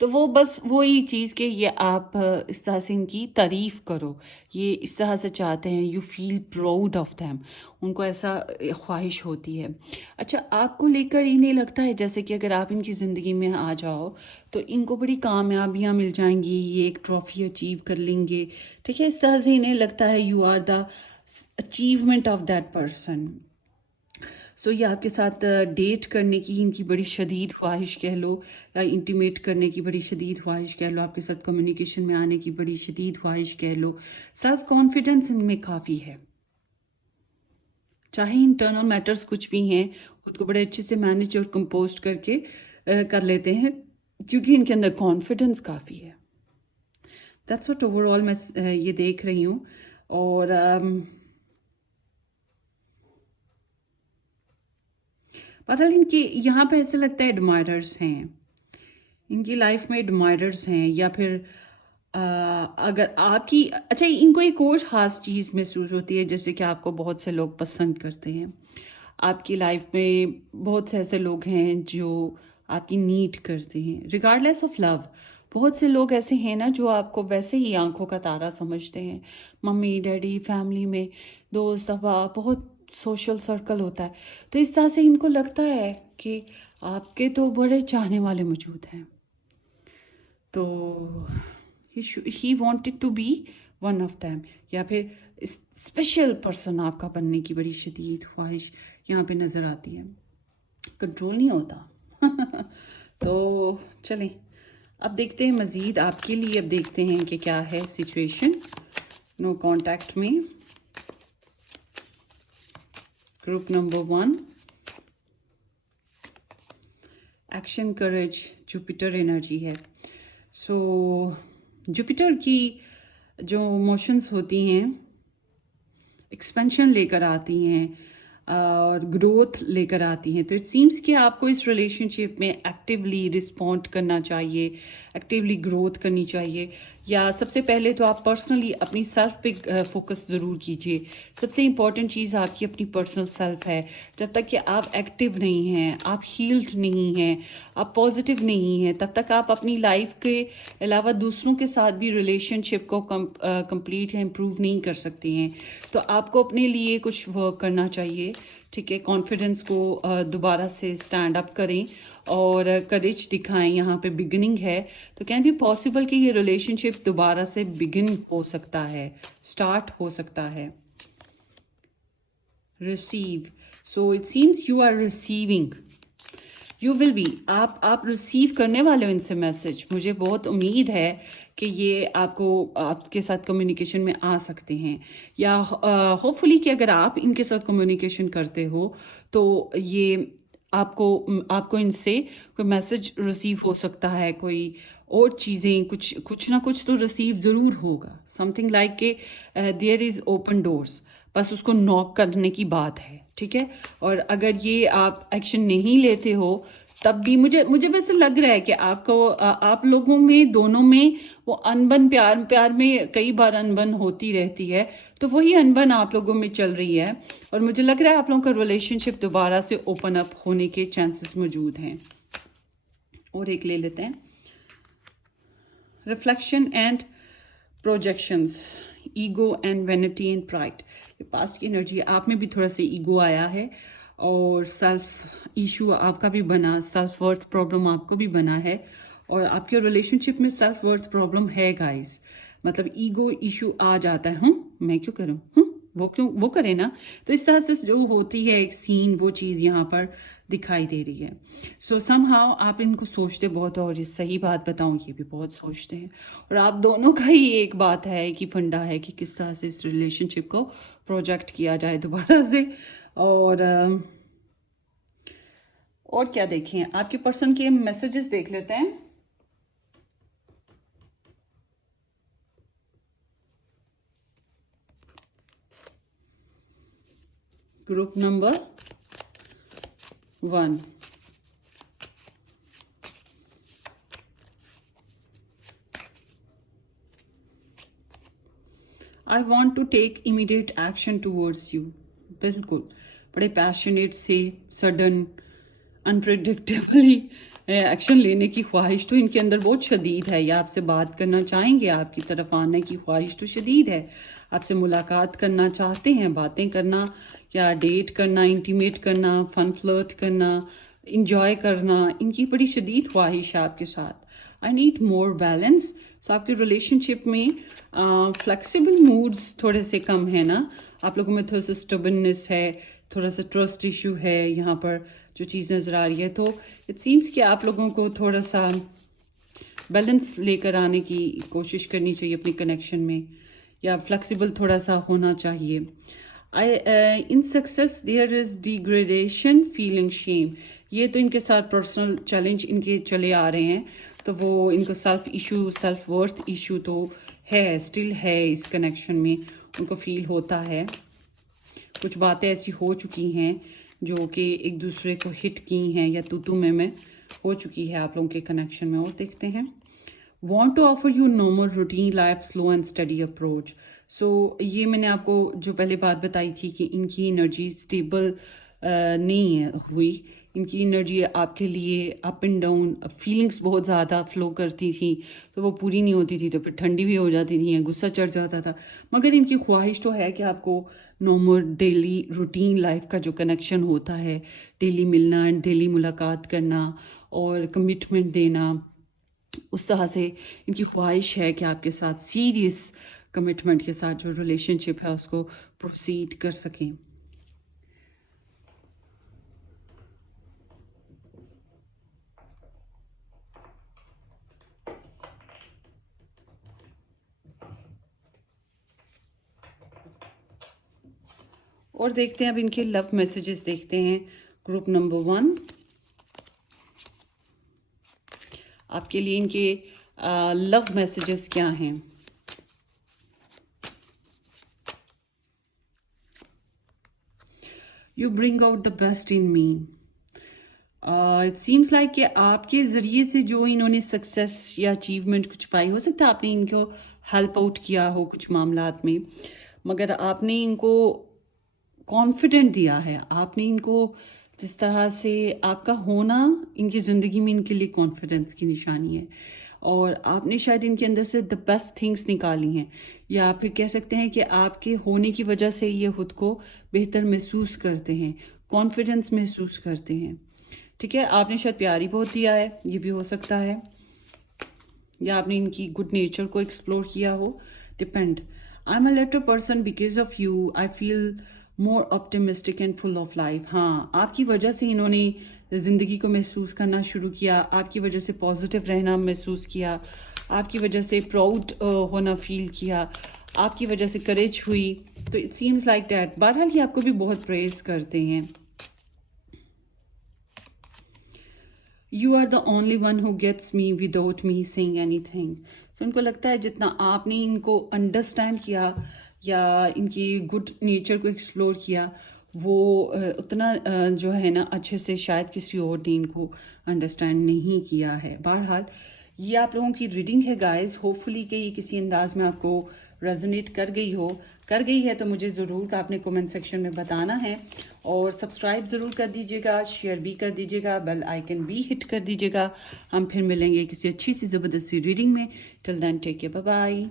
तो वो बस वही चीज़ कि ये आप इस तरह से इनकी तारीफ करो, ये इस तरह से चाहते हैं, you feel proud of them, उनको ऐसा ख्वाहिश होती है। अच्छा, आपको लेकर इन्हें लगता है जैसे कि अगर आप इनकी ज़िंदगी में आ जाओ तो इनको बड़ी कामयाबियाँ मिल जाएंगी, ये एक ट्रॉफी अचीव कर लेंगे, ठीक है, इस तरह से इन्हें लगता है you are the achievement of that person. So ये आपके साथ डेट करने की इनकी बड़ी शदीद ख्वाहिश कह लो, या इंटीमेट करने की बड़ी शदीद ख्वाहिश कह लो, आपके साथ कम्युनिकेशन में आने की बड़ी शदीद ख्वाहिश कह लो। सेल्फ कॉन्फिडेंस इनमें काफ़ी है, चाहे इंटरनल मैटर्स कुछ भी हैं, खुद को बड़े अच्छे से मैनेज और कंपोस्ट करके कर लेते हैं, क्योंकि इनके अंदर कॉन्फिडेंस काफ़ी है। दैट्स व्हाट ओवरऑल मैं ये देख रही हूँ। और पता नहीं इनकी यहाँ पे ऐसे लगता है एडमायरर्स हैं, इनकी लाइफ में एडमायरर्स हैं, या फिर अगर आपकी, अच्छा, इनको एक और ख़ास चीज़ महसूस होती है, जैसे कि आपको बहुत से लोग पसंद करते हैं, आपकी लाइफ में बहुत से ऐसे लोग हैं जो आपकी नीड करते हैं रिगार्डलेस ऑफ लव। बहुत से लोग ऐसे हैं ना जो आपको वैसे ही आंखों का तारा समझते हैं, मम्मी डैडी, फैमिली में दोस्त अहबाब, बहुत सोशल सर्कल होता है। तो इस तरह से इनको लगता है कि आपके तो बड़े चाहने वाले मौजूद हैं, तो he wanted to be one of them, या फिर स्पेशल पर्सन आपका बनने की बड़ी शदीद ख्वाहिश यहाँ पे नज़र आती है, कंट्रोल नहीं होता। तो चलें, अब देखते हैं मज़ीद आपके लिए, अब देखते हैं कि क्या है सिचुएशन नो कांटेक्ट में। ग्रुप नंबर 1, एक्शन, करेज, जुपिटर एनर्जी है। सो जुपिटर की जो इमोशंस होती हैं एक्सपेंशन लेकर आती हैं और ग्रोथ लेकर आती हैं। तो इट सीम्स कि आपको इस रिलेशनशिप में एक्टिवली रिस्पॉन्ड करना चाहिए, एक्टिवली ग्रोथ करनी चाहिए, या सबसे पहले तो आप पर्सनली अपनी सेल्फ पे फोकस ज़रूर कीजिए। सबसे इम्पॉर्टेंट चीज़ आपकी अपनी पर्सनल सेल्फ है। जब तक कि आप एक्टिव नहीं हैं, आप हील्ड नहीं हैं, आप पॉजिटिव नहीं हैं, तब तक आप अपनी लाइफ के अलावा दूसरों के साथ भी रिलेशनशिप को कंप्लीट या इम्प्रूव नहीं कर सकते हैं। तो आपको अपने लिए कुछ वर्क करना चाहिए, ठीक है, कॉन्फिडेंस को दोबारा से स्टैंड अप करें और करेज दिखाएं। यहाँ पे बिगिनिंग है, तो कैन बी पॉसिबल कि ये रिलेशनशिप दोबारा से बिगिन हो सकता है, स्टार्ट हो सकता है। Receive, so it seems you are receiving, you will be, आप रिसीव करने वाले हो इनसे मैसेज। मुझे बहुत उम्मीद है कि ये आपको आपके साथ कम्युनिकेशन में आ सकते हैं, या होपफुली कि अगर आप इनके साथ कम्युनिकेशन करते हो तो ये आपको इनसे कोई मैसेज रिसीव हो सकता है, कोई और चीज़ें, कुछ ना कुछ तो रिसीव ज़रूर होगा। समथिंग लाइक के देयर इज़ ओपन डोर्स, बस उसको नॉक करने की बात है, ठीक है। और अगर ये आप एक्शन नहीं लेते हो तब भी मुझे वैसे लग रहा है कि आपको आप लोगों में दोनों में वो अनबन, प्यार में कई बार अनबन होती रहती है, तो वही अनबन आप लोगों में चल रही है, और मुझे लग रहा है आप लोगों का रिलेशनशिप दोबारा से ओपन अप होने के चांसेस मौजूद हैं। और एक ले लेते हैं, reflection and projections, ego and vanity and pride. Past की एनर्जी, आप में भी थोड़ा सा ईगो आया है और सेल्फ इशू आपका भी बना, सेल्फ वर्थ प्रॉब्लम आपको भी बना है, और आपके रिलेशनशिप में सेल्फ वर्थ प्रॉब्लम है गाइस। मतलब ईगो इशू आ जाता है, मैं क्यों करूँ, वो करे ना। तो इस तरह से जो होती है एक सीन, वो चीज़ यहाँ पर दिखाई दे रही है। सो समहाउ आप इनको सोचते बहुत हो, और ये सही बात बताऊं, ये भी बहुत सोचते हैं, और आप दोनों का ही एक बात है कि फंडा है कि किस तरह से इस रिलेशनशिप को प्रोजेक्ट किया जाए दोबारा से। और क्या देखें, आपके पर्सन के मैसेजेस देख लेते हैं। Group number 1, I want to take immediate action towards you. बिल्कुल, बड़े पैशनेट से सडन अनप्रिडिक्टेबली एक्शन लेने की ख्वाहिश तो इनके अंदर बहुत शदीद है, या आपसे बात करना चाहेंगे, आपकी तरफ आने की ख्वाहिश तो शदीद है, आपसे मुलाकात करना चाहते हैं, बातें करना या डेट करना, इंटीमेट करना, फन फ्लर्ट करना, इंजॉय करना, इनकी बड़ी शदीद ख्वाहिश है आपके साथ। I need more balance. सो आपके रिलेशनशिप में फ्लेक्सिबल मूड्स थोड़े से कम है ना, आप लोगों में थोड़ा सा स्टबननेस है, थोड़ा सा ट्रस्ट इशू है, यहाँ पर जो चीज़ नज़र आ रही है। तो इट सीम्स कि आप लोगों को थोड़ा सा बैलेंस लेकर आने की कोशिश करनी चाहिए अपनी कनेक्शन में, या फ्लेक्सिबल थोड़ा सा होना चाहिए। In success there is degradation feeling shame, ये तो इनके साथ पर्सनल चैलेंज इनके चले आ रहे हैं, तो वो इनको self issue, self worth issue तो है, स्टिल है इस कनेक्शन में, उनको फील होता है। कुछ बातें ऐसी हो चुकी हैं जो कि एक दूसरे को हिट की हैं, या तू मैं हो चुकी है आप लोगों के कनेक्शन में। और देखते हैं, want to offer you normal routine life, slow and steady approach. So ये मैंने आपको जो पहले बात बताई थी कि इनकी एनर्जी स्टेबल नहीं है हुई, इनकी एनर्जी आपके लिए अप एंड डाउन, फीलिंग्स बहुत ज़्यादा फ्लो करती थी, तो वो पूरी नहीं होती थी, तो फिर ठंडी भी हो जाती थी, गुस्सा चढ़ जाता था। मगर इनकी ख्वाहिश तो है कि आपको नॉर्मल डेली रूटीन लाइफ का जो कनेक्शन होता है, डेली मिलना, डेली मुलाकात करना और कमिटमेंट देना, उस तरह से इनकी ख्वाहिश है कि आपके साथ सीरियस कमिटमेंट के साथ जो रिलेशनशिप है उसको प्रोसीड कर सकें। और देखते हैं अब इनके लव मैसेजेस, देखते हैं ग्रुप नंबर 1 आपके लिए इनके लव मैसेजेस क्या हैं। You bring out the best in me. It seems like कि आपके ज़रिए से जो इन्होंने सक्सेस या अचीवमेंट कुछ पाई, हो सकता है आपने इनको हेल्प आउट किया हो कुछ मामलात में, मगर आपने इनको कॉन्फिडेंट दिया है, आपने इनको जिस तरह से आपका होना इनकी ज़िंदगी में इनके लिए कॉन्फिडेंस की निशानी है, और आपने शायद इनके अंदर से द बेस्ट थिंग्स निकाली हैं, या फिर कह सकते हैं कि आपके होने की वजह से ये खुद को बेहतर महसूस करते हैं, कॉन्फिडेंस महसूस करते हैं। ठीक है, आपने शायद प्यार ही बहुत दिया है, ये भी हो सकता है, या आपने इनकी गुड नेचर को एक्सप्लोर किया हो, depend. I am a letter person because of you, I feel more optimistic and full of life. हाँ, आपकी वजह से इन्होंने ज़िंदगी को महसूस करना शुरू किया, आपकी वजह से पॉजिटिव रहना महसूस किया, आपकी वजह से प्राउड होना फील किया, आपकी वजह से करेज हुई। तो इट सीम्स लाइक डैट। बहरहाल ये आपको भी बहुत प्रेज करते हैं। You are the only one who gets me without me saying anything. So उनको लगता है जितना आपने इनको अंडरस्टैंड किया या इनकी गुड नेचर को एक्सप्लोर किया, वो उतना जो है ना अच्छे से शायद किसी और ने इनको अंडरस्टैंड नहीं किया है। बहरहाल ये आप लोगों की रीडिंग है गाइस, होपफुली कि ये किसी अंदाज में आपको रेजोनेट कर गई है तो मुझे ज़रूर आपने कमेंट सेक्शन में बताना है, और सब्सक्राइब ज़रूर कर दीजिएगा, शेयर भी कर दीजिएगा, बेल आइकन भी हिट कर दीजिएगा। हम फिर मिलेंगे किसी अच्छी सी ज़बरदस्त सी रीडिंग में। Till then take care, bye bye.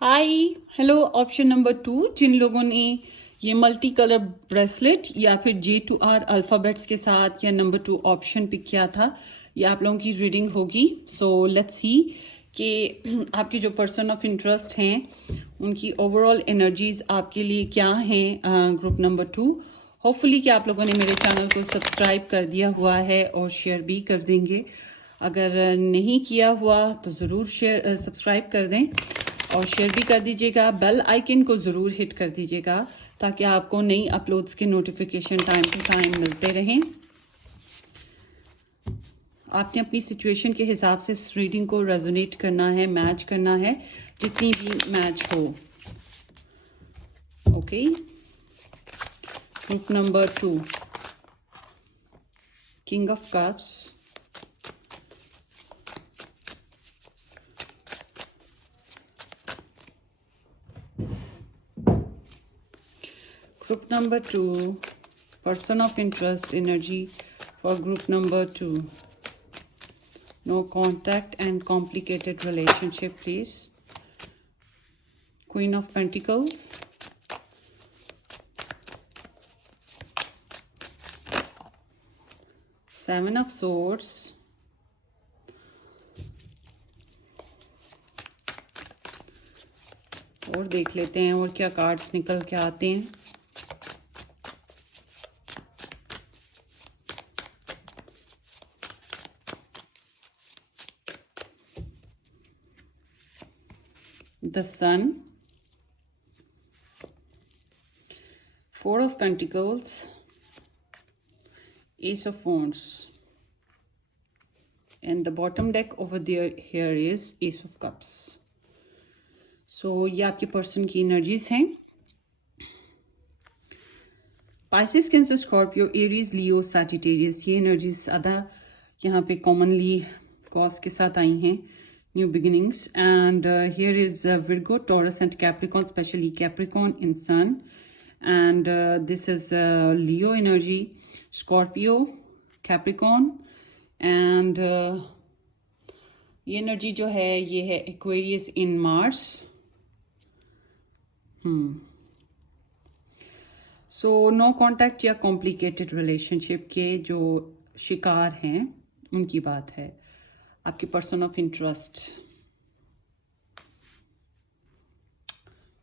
Hi hello, option number 2, जिन लोगों ने ये मल्टी कलर ब्रेसलेट या फिर J2R अल्फ़ाबेट्स के साथ या नंबर 2 ऑप्शन पिक किया था, ये आप लोगों की रीडिंग होगी। सो लेट्स सी कि आपकी जो पर्सन ऑफ इंटरेस्ट हैं उनकी ओवरऑल एनर्जीज आपके लिए क्या हैं ग्रुप नंबर 2। होपफुली कि आप लोगों ने मेरे चैनल को सब्सक्राइब कर दिया हुआ है और शेयर भी कर देंगे। अगर नहीं किया हुआ तो ज़रूर शेयर सब्सक्राइब कर दें और शेयर भी कर दीजिएगा। बेल आइकन को ज़रूर हिट कर दीजिएगा ताकि आपको नई अपलोड्स के नोटिफिकेशन टाइम टू टाइम मिलते रहें। आपने अपनी सिचुएशन के हिसाब से इस रीडिंग को रेजोनेट करना है, मैच करना है, जितनी भी मैच हो। Okay, group number 2, king of cups, group number 2, person of interest energy for group number 2. No contact and complicated relationship, please. Queen of Pentacles, Seven of Swords, और देख लेते हैं और क्या कार्ड्स निकल के आते हैं। The Sun, Four of Pentacles, Ace of Wands, and the bottom deck over there here is Ace of Cups. So ये आपके पर्सन की एनर्जीज हैं। Pisces, Cancer, Scorpio, Aries, Leo, Sagittarius, ये एनर्जीज ज़्यादा यहाँ पे कॉमनली कॉज के साथ आई हैं। New beginnings, and here is Virgo, Taurus and Capricorn, especially Capricorn in Sun, and this is Leo energy, Scorpio, Capricorn, and ये energy जो है ये है Aquarius in Mars। So no contact या complicated relationship के जो शिकार हैं उनकी बात है। आपकी person of interest,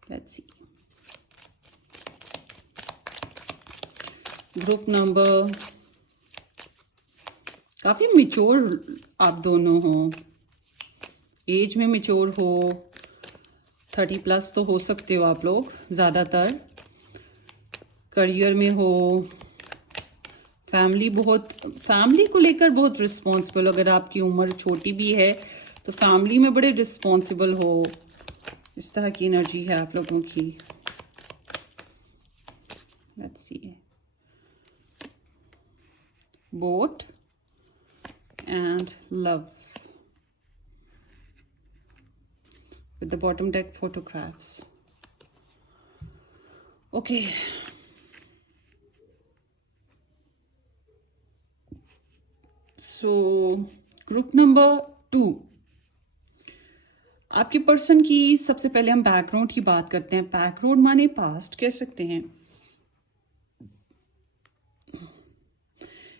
let's see group number, काफी मिच्योर आप दोनों हो, एज में मिच्योर हो, 30+ तो हो सकते हो आप लोग ज्यादातर, करियर में हो, फैमिली को लेकर बहुत रिस्पॉन्सिबल, अगर आपकी उम्र छोटी भी है तो फैमिली में बड़े रिस्पॉन्सिबल हो, इस तरह की एनर्जी है आप लोगों की। Let's see, boat and love with the bottom deck photographs. Okay, so group number 2, आपके पर्सन की सबसे पहले हम बैकग्राउंड की बात करते हैं। बैकग्राउंड माने पास्ट कह सकते हैं।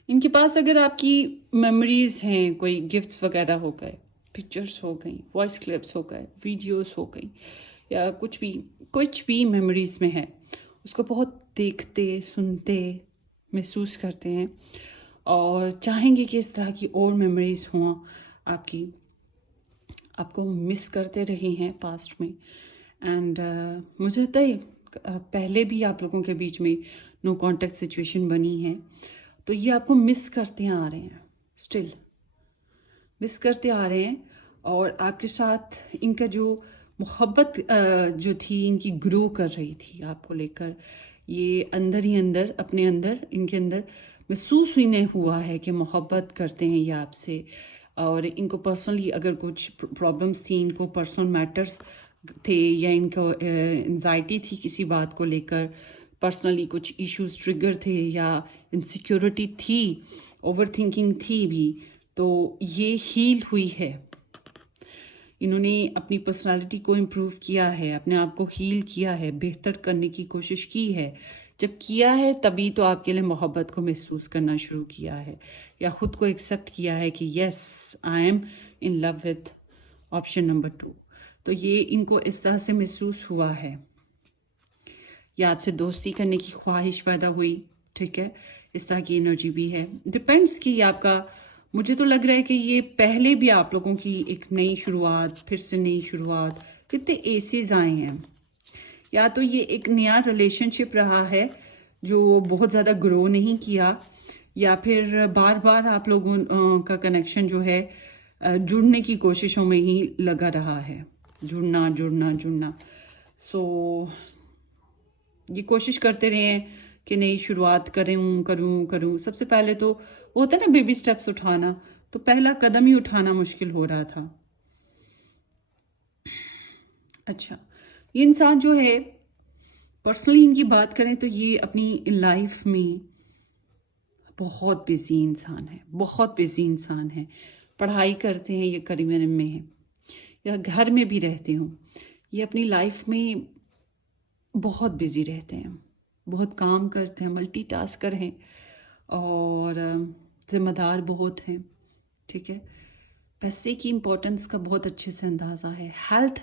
इनके पास अगर आपकी मेमोरीज हैं, कोई गिफ्ट्स वगैरह हो गए, पिक्चर्स हो गई, वॉइस क्लिप्स हो गए, वीडियोस हो गई, या कुछ भी मेमोरीज में है, उसको बहुत देखते, सुनते, महसूस करते हैं और चाहेंगे कि इस तरह की और मेमोरीज हों आपको मिस करते रहे हैं पास्ट में। एंड मुझे लगता है पहले भी आप लोगों के बीच में नो कांटेक्ट सिचुएशन बनी है, तो ये आपको मिस करते आ रहे हैं, स्टिल मिस करते आ रहे हैं। और आपके साथ इनका जो मोहब्बत जो थी इनकी ग्रो कर रही थी आपको लेकर, ये अंदर ही अंदर अपने अंदर इनके अंदर महसूस ही नहीं हुआ है कि मोहब्बत करते हैं ये आपसे। और इनको पर्सनली अगर कुछ प्रॉब्लम्स थी, इनको पर्सनल मैटर्स थे या इनको एंजाइटी थी किसी बात को लेकर, पर्सनली कुछ इश्यूज ट्रिगर थे या इनसिक्योरिटी थी, ओवर थिंकिंग थी भी, तो ये हील हुई है। इन्होंने अपनी पर्सनालिटी को इम्प्रूव किया है, अपने आप को हील किया है, बेहतर करने की कोशिश की है। जब किया है तभी तो आपके लिए मोहब्बत को महसूस करना शुरू किया है या खुद को एक्सेप्ट किया है कि yes I am in love with option number 2। तो ये इनको इस तरह से महसूस हुआ है, या आपसे दोस्ती करने की ख्वाहिश पैदा हुई, ठीक है, इस तरह की एनर्जी भी है। डिपेंड्स कि आपका, मुझे तो लग रहा है कि ये पहले भी आप लोगों की एक नई शुरुआत, फिर से नई शुरुआत, कितने एसेस आए हैं। या तो ये एक नया रिलेशनशिप रहा है जो बहुत ज़्यादा ग्रो नहीं किया, या फिर बार बार आप लोगों का कनेक्शन जो है जुड़ने की कोशिशों में ही लगा रहा है, जुड़ना जुड़ना जुड़ना। सो ये कोशिश करते रहे हैं कि नई शुरुआत करूं करूं करूं। सबसे पहले तो वो होता है ना बेबी स्टेप्स उठाना, तो पहला कदम ही उठाना मुश्किल हो रहा था। अच्छा, ये इंसान जो है, पर्सनली इनकी बात करें तो ये अपनी लाइफ में बहुत बिजी इंसान है, बहुत बिजी इंसान है। पढ़ाई करते हैं, ये करियर में है, या घर में भी रहते हो, ये अपनी लाइफ में बहुत बिजी रहते हैं, बहुत काम करते हैं, मल्टीटास्कर हैं, और जिम्मेदार बहुत हैं, ठीक है। पैसे की इम्पोर्टेंस का बहुत अच्छे से अंदाज़ा है। हेल्थ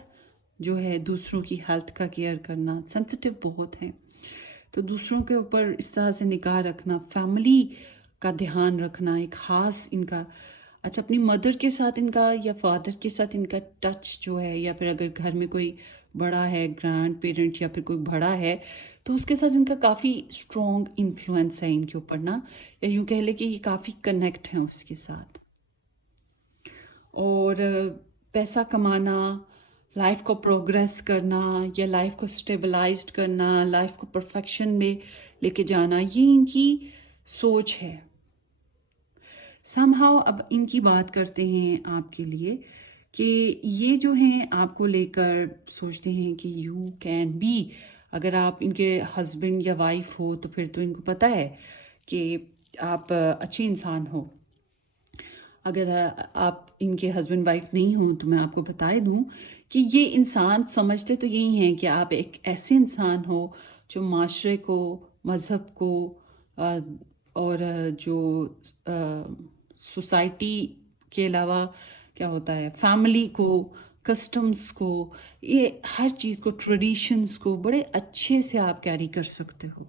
जो है, दूसरों की हेल्थ का केयर करना, सेंसिटिव बहुत है, तो दूसरों के ऊपर इस तरह से निगाह रखना, फैमिली का ध्यान रखना एक ख़ास इनका। अच्छा, अपनी मदर के साथ इनका या फादर के साथ इनका टच जो है, या फिर अगर घर में कोई बड़ा है, ग्रैंड पेरेंट या फिर कोई बड़ा है, तो उसके साथ इनका काफ़ी स्ट्रॉन्ग इन्फ्लुएंस है इनके ऊपर ना, या यूँ कह ले कि ये काफ़ी कनेक्ट हैं उसके साथ। और पैसा कमाना, लाइफ को प्रोग्रेस करना, या लाइफ को स्टेबलाइज्ड करना, लाइफ को परफेक्शन में लेके जाना, ये इनकी सोच है। समहाउ अब इनकी बात करते हैं आपके लिए, कि ये जो हैं आपको लेकर सोचते हैं कि यू कैन बी, अगर आप इनके हस्बैंड या वाइफ हो तो फिर तो इनको पता है कि आप अच्छे इंसान हो। अगर आप इनके हस्बैंड वाइफ नहीं हो तो मैं आपको बता दूं कि ये इंसान समझते तो यही हैं कि आप एक ऐसे इंसान हो जो माशरे को, मज़हब को, और जो सोसाइटी के अलावा क्या होता है, फैमिली को, कस्टम्स को, ये हर चीज़ को, ट्रेडिशंस को बड़े अच्छे से आप कैरी कर सकते हो।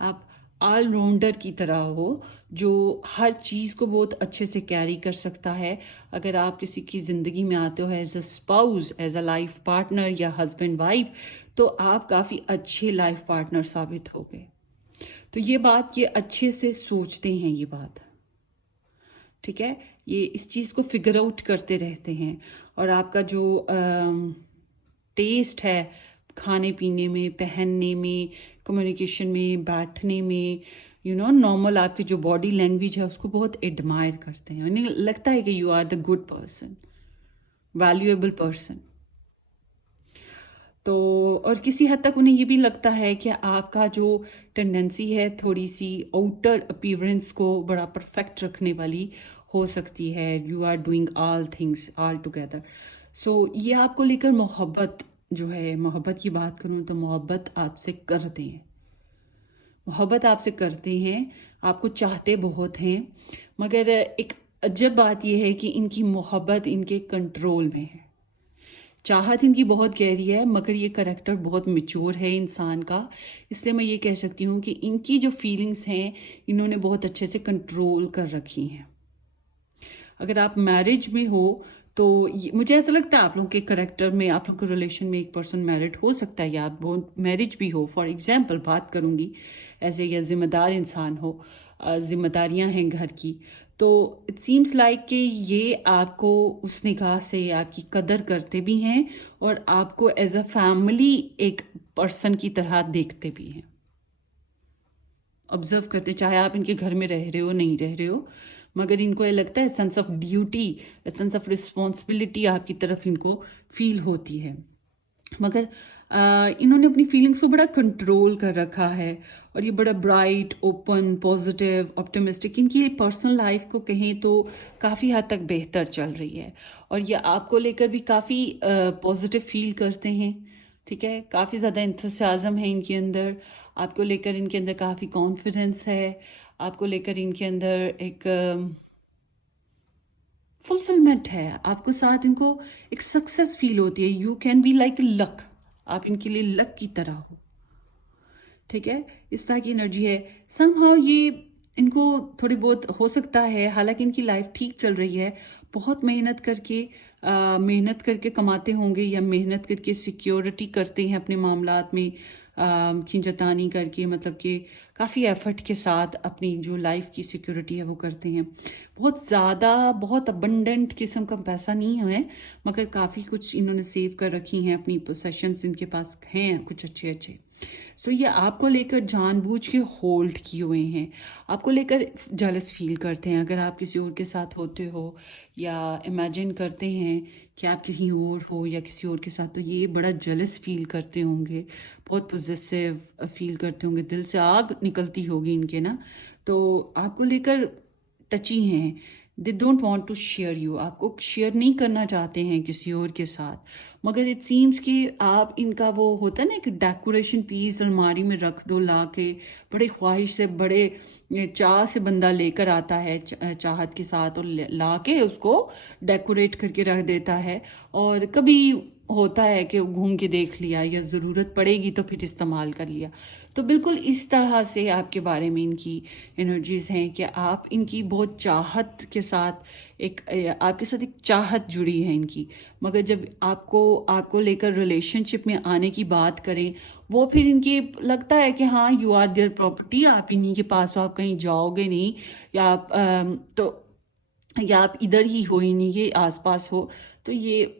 आप ऑलराउंडर की तरह हो जो हर चीज़ को बहुत अच्छे से कैरी कर सकता है। अगर आप किसी की ज़िंदगी में आते हो as a spouse, as a life partner या हस्बैंड वाइफ, तो आप काफ़ी अच्छे लाइफ पार्टनर साबित हो गए। तो ये बात ये अच्छे से सोचते हैं, ये बात ठीक है, ये इस चीज़ को फिगर आउट करते रहते हैं। और आपका जो टेस्ट है खाने पीने में, पहनने में, कम्युनिकेशन में, बैठने में, नॉर्मल आपकी जो बॉडी लैंग्वेज है उसको बहुत एडमायर करते हैं। उन्हें लगता है कि you are the good person, valuable person. तो और किसी हद तक उन्हें ये भी लगता है कि आपका जो टेंडेंसी है थोड़ी सी आउटर अपीयरेंस को बड़ा परफेक्ट रखने वाली हो सकती है। You are doing all things all together. So ये आपको लेकर मोहब्बत जो है, मोहब्बत की बात करूं तो मोहब्बत आपसे करते हैं, मोहब्बत आपसे करते हैं, आपको चाहते बहुत हैं। मगर एक अजब बात यह है कि इनकी मोहब्बत इनके कंट्रोल में है। चाहत इनकी बहुत गहरी है, मगर ये करैक्टर बहुत मैच्योर है इंसान का। इसलिए मैं ये कह सकती हूँ कि इनकी जो फीलिंग्स हैं इन्होंने बहुत अच्छे से कंट्रोल कर रखी हैं। अगर आप मैरिज में हो तो मुझे ऐसा लगता है आप लोगों के करैक्टर में, आप लोगों के रिलेशन में एक पर्सन मैरिड हो सकता है, या आप बहुत मैरिज भी हो। फॉर एग्जाम्पल बात करूँगी ऐसे, या जिम्मेदार इंसान हो, जिम्मेदारियां हैं घर की, तो इट सीम्स लाइक कि ये आपको उस निगाह से आपकी कदर करते भी हैं, और आपको एज अ फैमिली एक पर्सन की तरह देखते भी हैं, ऑब्जर्व करते, चाहे आप इनके घर में रह रहे हो नहीं रह रहे हो, मगर इनको ये लगता है sense of duty, sense of responsibility आपकी तरफ इनको फील होती है। मगर इन्होंने अपनी फीलिंग्स को बड़ा कंट्रोल कर रखा है, और ये बड़ा ब्राइट, ओपन, पॉजिटिव, ऑप्टिमिस्टिक, इनकी पर्सनल लाइफ को कहें तो काफ़ी हद तक बेहतर चल रही है। और ये आपको लेकर भी काफ़ी पॉजिटिव फील करते हैं, ठीक है, काफ़ी ज़्यादा इंथुसियाज्म है इनके अंदर, आपको लेकर इनके अंदर काफ़ी कॉन्फिडेंस है, आपको लेकर इनके अंदर एक फुलफिलमेंट है, आपको साथ इनको एक सक्सेस फील होती है, you can be like luck, आप इनके लिए लक की तरह हो, ठीक है। इस तरह की एनर्जी है। समहाउ ये इनको थोड़ी बहुत हो सकता है, हालांकि इनकी लाइफ ठीक चल रही है, बहुत मेहनत करके कमाते होंगे या मेहनत करके सिक्योरिटी करते हैं अपने मामलात में, खींचतानी करके, मतलब कि काफ़ी एफर्ट के साथ अपनी जो लाइफ की सिक्योरिटी है वो करते हैं। बहुत ज़्यादा बहुत अबंडेंट किस्म का पैसा नहीं है, मगर काफ़ी कुछ इन्होंने सेव कर रखी हैं, अपनी पोसेशंस इनके पास हैं कुछ अच्छे अच्छे। सो ये आपको लेकर जानबूझ के होल्ड किए हुए हैं, आपको लेकर जेलस फील करते हैं। अगर आप किसी और के साथ होते हो या इमेजिन करते हैं कि आप कहीं और हो या किसी और के साथ, तो ये बड़ा जेलस फील करते होंगे, बहुत पॉजेसिव फील करते होंगे, दिल से आग निकलती होगी इनके ना। तो आपको लेकर टची हैं, they don't want to share you, आपको शेयर नहीं करना चाहते हैं किसी और के साथ। मगर इट सीम्स कि आप इनका वो होता है ना कि डेकोरेशन पीस अलमारी में रख दो ला के, बड़े ख्वाहिश से, बड़े चाह से बंदा लेकर आता है चाहत के साथ, और ला के उसको डेकोरेट करके रख देता है, और कभी होता है कि घूम के देख लिया या ज़रूरत पड़ेगी तो फिर इस्तेमाल कर लिया। तो बिल्कुल इस तरह से आपके बारे में इनकी एनर्जीज हैं कि आप इनकी बहुत चाहत के साथ आपके साथ एक चाहत जुड़ी है इनकी। मगर जब आपको लेकर रिलेशनशिप में आने की बात करें, वो फिर इनकी लगता है कि हाँ, यू आर देयर प्रॉपर्टी, आप इन्हीं के पास हो, आप कहीं जाओगे नहीं, या या आप इधर ही हो, इन्हीं के आसपास हो। तो ये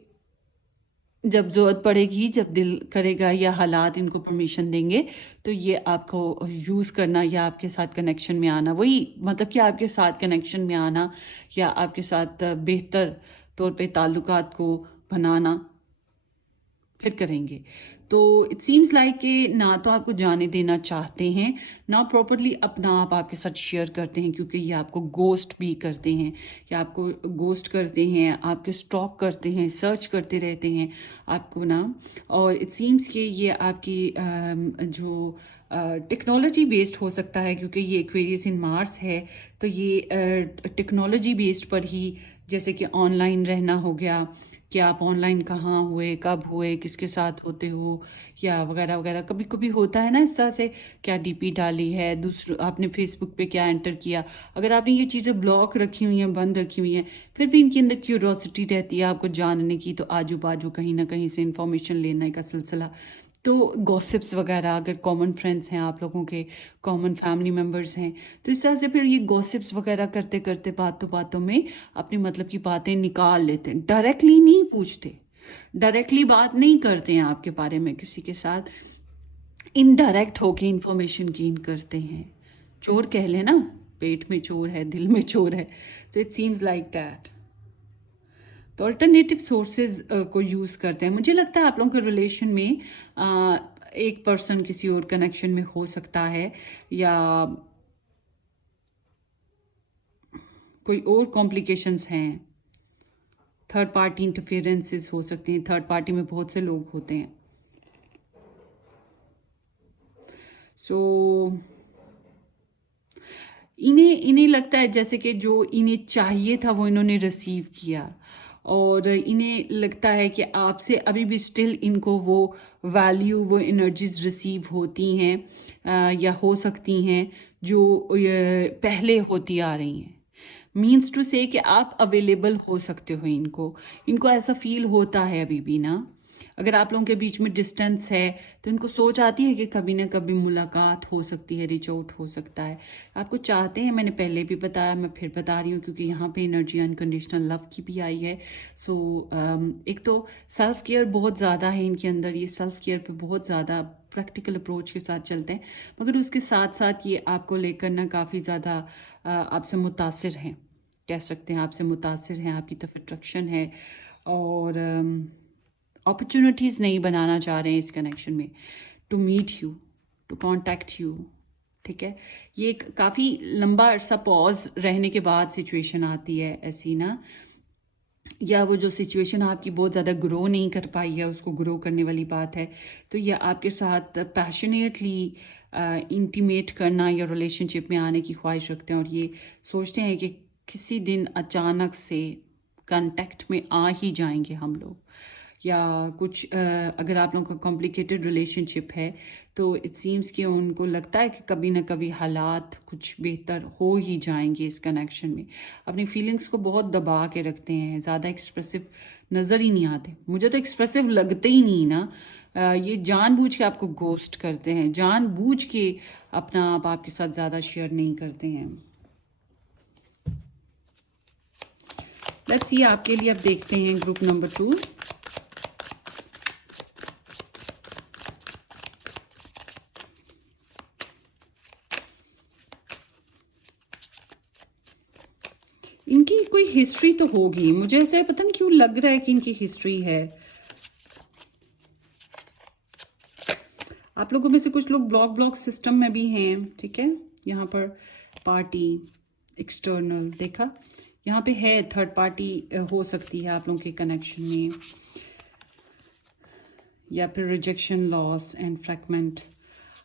जब ज़रूरत पड़ेगी, जब दिल करेगा या हालात इनको परमिशन देंगे, तो ये आपको यूज़ करना या आपके साथ कनेक्शन में आना, वही मतलब कि आपके साथ कनेक्शन में आना या आपके साथ बेहतर तौर पे ताल्लुकात को बनाना फिर करेंगे। तो इट सीम्स लाइक कि ना तो आपको जाने देना चाहते हैं, ना प्रॉपरली अपना आप आपके साथ शेयर करते हैं, क्योंकि ये आपको गोस्ट भी करते हैं, या आपको गोस्ट करते हैं, आपके स्टॉक करते हैं, सर्च करते रहते हैं आपको ना। और इट सीम्स कि ये आपकी जो टेक्नोलॉजी बेस्ड हो सकता है, क्योंकि ये एक्वेरियस इन मार्स है, तो ये टेक्नोलॉजी बेस्ड पर ही, जैसे कि ऑनलाइन रहना हो गया, कि आप ऑनलाइन कहाँ हुए, कब हुए, किसके साथ होते हो, या वगैरह वगैरह। कभी कभी होता है ना इस तरह से, क्या डीपी डाली है, दूसरे आपने फेसबुक पे क्या एंटर किया, अगर आपने ये चीज़ें ब्लॉक रखी हुई हैं, बंद रखी हुई हैं, फिर भी इनके अंदर क्यूरोसिटी रहती है आपको जानने की, तो आजू बाजू कहीं ना कहीं से इंफॉर्मेशन लेने का सिलसिला। तो गॉसिप्स वगैरह, अगर कॉमन फ्रेंड्स हैं आप लोगों के, कॉमन फैमिली मेम्बर्स हैं, तो इस तरह से फिर ये गॉसिप्स वगैरह करते करते बातों बातों में अपनी मतलब की बातें निकाल लेते हैं, डायरेक्टली नहीं पूछते, डायरेक्टली बात नहीं करते हैं आपके बारे में किसी के साथ, इनडायरेक्ट होके इंफॉर्मेशन गेन करते हैं। चोर कह लेना, पेट में चोर है, दिल में चोर है, तो इट सीम्स लाइक दैट। तो अल्टरनेटिव सोर्सेज को यूज़ करते हैं। मुझे लगता है आप लोगों के रिलेशन में एक पर्सन किसी और कनेक्शन में हो सकता है, या कोई और कॉम्प्लिकेशंस हैं, थर्ड पार्टी इंटरफेरेंसेस हो सकते हैं, थर्ड पार्टी में बहुत से लोग होते हैं। सो इन्हें लगता है जैसे कि जो इन्हें चाहिए था वो इन्होंने रिसीव किया, और इन्हें लगता है कि आपसे अभी भी स्टिल इनको वो वैल्यू, वो एनर्जीज रिसीव होती हैं, या हो सकती हैं, जो पहले होती आ रही हैं। मीन्स टू से कि आप अवेलेबल हो सकते हो इनको, इनको ऐसा फील होता है अभी भी ना। अगर आप लोगों के बीच में डिस्टेंस है, तो इनको सोच आती है कि कभी ना कभी मुलाकात हो सकती है, रीच आउट हो सकता है, आपको चाहते हैं। मैंने पहले भी बताया, मैं फिर बता रही हूँ, क्योंकि यहाँ पे एनर्जी अनकंडीशनल लव की भी आई है। सो एक तो सेल्फ केयर बहुत ज़्यादा है इनके अंदर, ये सेल्फ केयर पे बहुत ज़्यादा प्रैक्टिकल अप्रोच के साथ चलते हैं, मगर उसके साथ साथ ये आपको लेकर ना काफ़ी ज़्यादा आपसे मुतासिर हैं, कह सकते हैं आपसे मुतासिर हैं, आपकी तरफ अट्रैक्शन है, और अपॉर्चुनिटीज़ नहीं बनाना चाह रहे हैं इस कनेक्शन में, to meet you, to contact you, ठीक है। ये एक काफ़ी लंबा अरसा पॉज रहने के बाद सिचुएशन आती है ऐसी ना, या वो जो सिचुएशन आपकी बहुत ज़्यादा ग्रो नहीं कर पाई है, उसको ग्रो करने वाली बात है। तो ये आपके साथ पैशनेटली इंटीमेट करना या रिलेशनशिप में आने की ख्वाहिश रखते हैं, और ये सोचते हैं कि किसी दिन अचानक से कांटेक्ट में आ ही जाएंगे हम लोग, या कुछ अगर आप लोगों का कॉम्प्लिकेटेड रिलेशनशिप है तो इट सीम्स कि उनको लगता है कि कभी ना कभी हालात कुछ बेहतर हो ही जाएंगे इस कनेक्शन में। अपनी फीलिंग्स को बहुत दबा के रखते हैं, ज़्यादा एक्सप्रेसिव नज़र ही नहीं आते। मुझे तो एक्सप्रेसिव लगते ही नहीं ना। ये जानबूझ के आपको गोस्ट करते हैं, जानबूझ के अपना आप आपके साथ ज़्यादा शेयर नहीं करते हैं। लेट्स सी आपके लिए अब देखते हैं ग्रुप नंबर 2। इनकी कोई हिस्ट्री तो होगी, मुझे ऐसे पता नहीं क्यों लग रहा है कि इनकी हिस्ट्री है। आप लोगों में से कुछ लोग ब्लॉक सिस्टम में भी हैं, ठीक है। यहाँ पर पार्टी, एक्सटर्नल देखा, यहाँ पे है थर्ड पार्टी हो सकती है आप लोगों के कनेक्शन में, या फिर रिजेक्शन, लॉस एंड फ्रैगमेंट।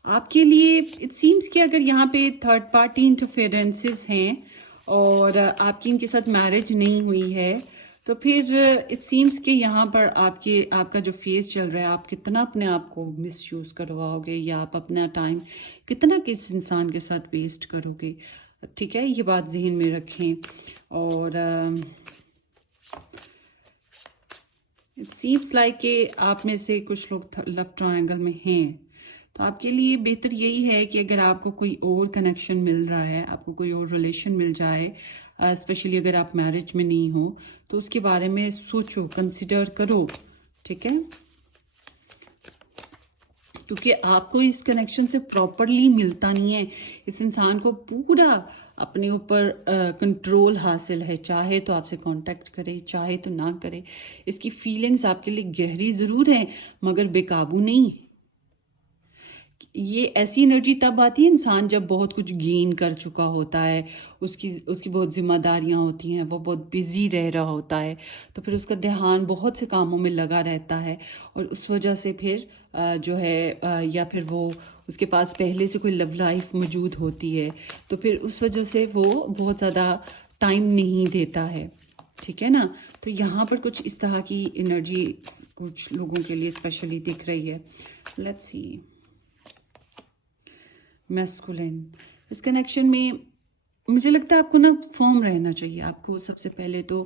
आपके लिए इट सीम्स कि अगर यहाँ पे थर्ड पार्टी इंटरफेरेंसेस हैं और आपकी इनके साथ मैरिज नहीं हुई है, तो फिर इट सीम्स कि यहाँ पर आपका जो फेस चल रहा है, आप कितना अपने आप को मिसयूज करवाओगे, या आप अपना टाइम कितना किस इंसान के साथ वेस्ट करोगे, ठीक है। ये बात जहन में रखें। और इट सीम्स लाइक कि आप में से कुछ लोग लव ट्रायंगल में हैं, तो आपके लिए बेहतर यही है कि अगर आपको कोई और कनेक्शन मिल रहा है, आपको कोई और रिलेशन मिल जाए, स्पेशली अगर आप मैरिज में नहीं हो, तो उसके बारे में सोचो, कंसिडर करो, ठीक है। क्योंकि आपको इस कनेक्शन से प्रॉपरली मिलता नहीं है। इस इंसान को पूरा अपने ऊपर कंट्रोल हासिल है, चाहे तो आपसे कांटेक्ट करे, चाहे तो ना करे। इसकी फीलिंग्स आपके लिए गहरी ज़रूर है मगर बेकाबू नहीं। ये ऐसी एनर्जी तब आती है इंसान जब बहुत कुछ गेन कर चुका होता है, उसकी बहुत जिम्मेदारियां होती हैं, वो बहुत बिजी रह रहा होता है, तो फिर उसका ध्यान बहुत से कामों में लगा रहता है, और उस वजह से फिर जो है या फिर वो उसके पास पहले से कोई लव लाइफ मौजूद होती है, तो फिर उस वजह से वो बहुत ज़्यादा टाइम नहीं देता है, ठीक है ना। तो यहाँ पर कुछ इस तरह की एनर्जी कुछ लोगों के लिए स्पेशली दिख रही है। Let's C masculine. इस कनेक्शन में मुझे लगता है आपको ना फर्म रहना चाहिए। आपको सबसे पहले तो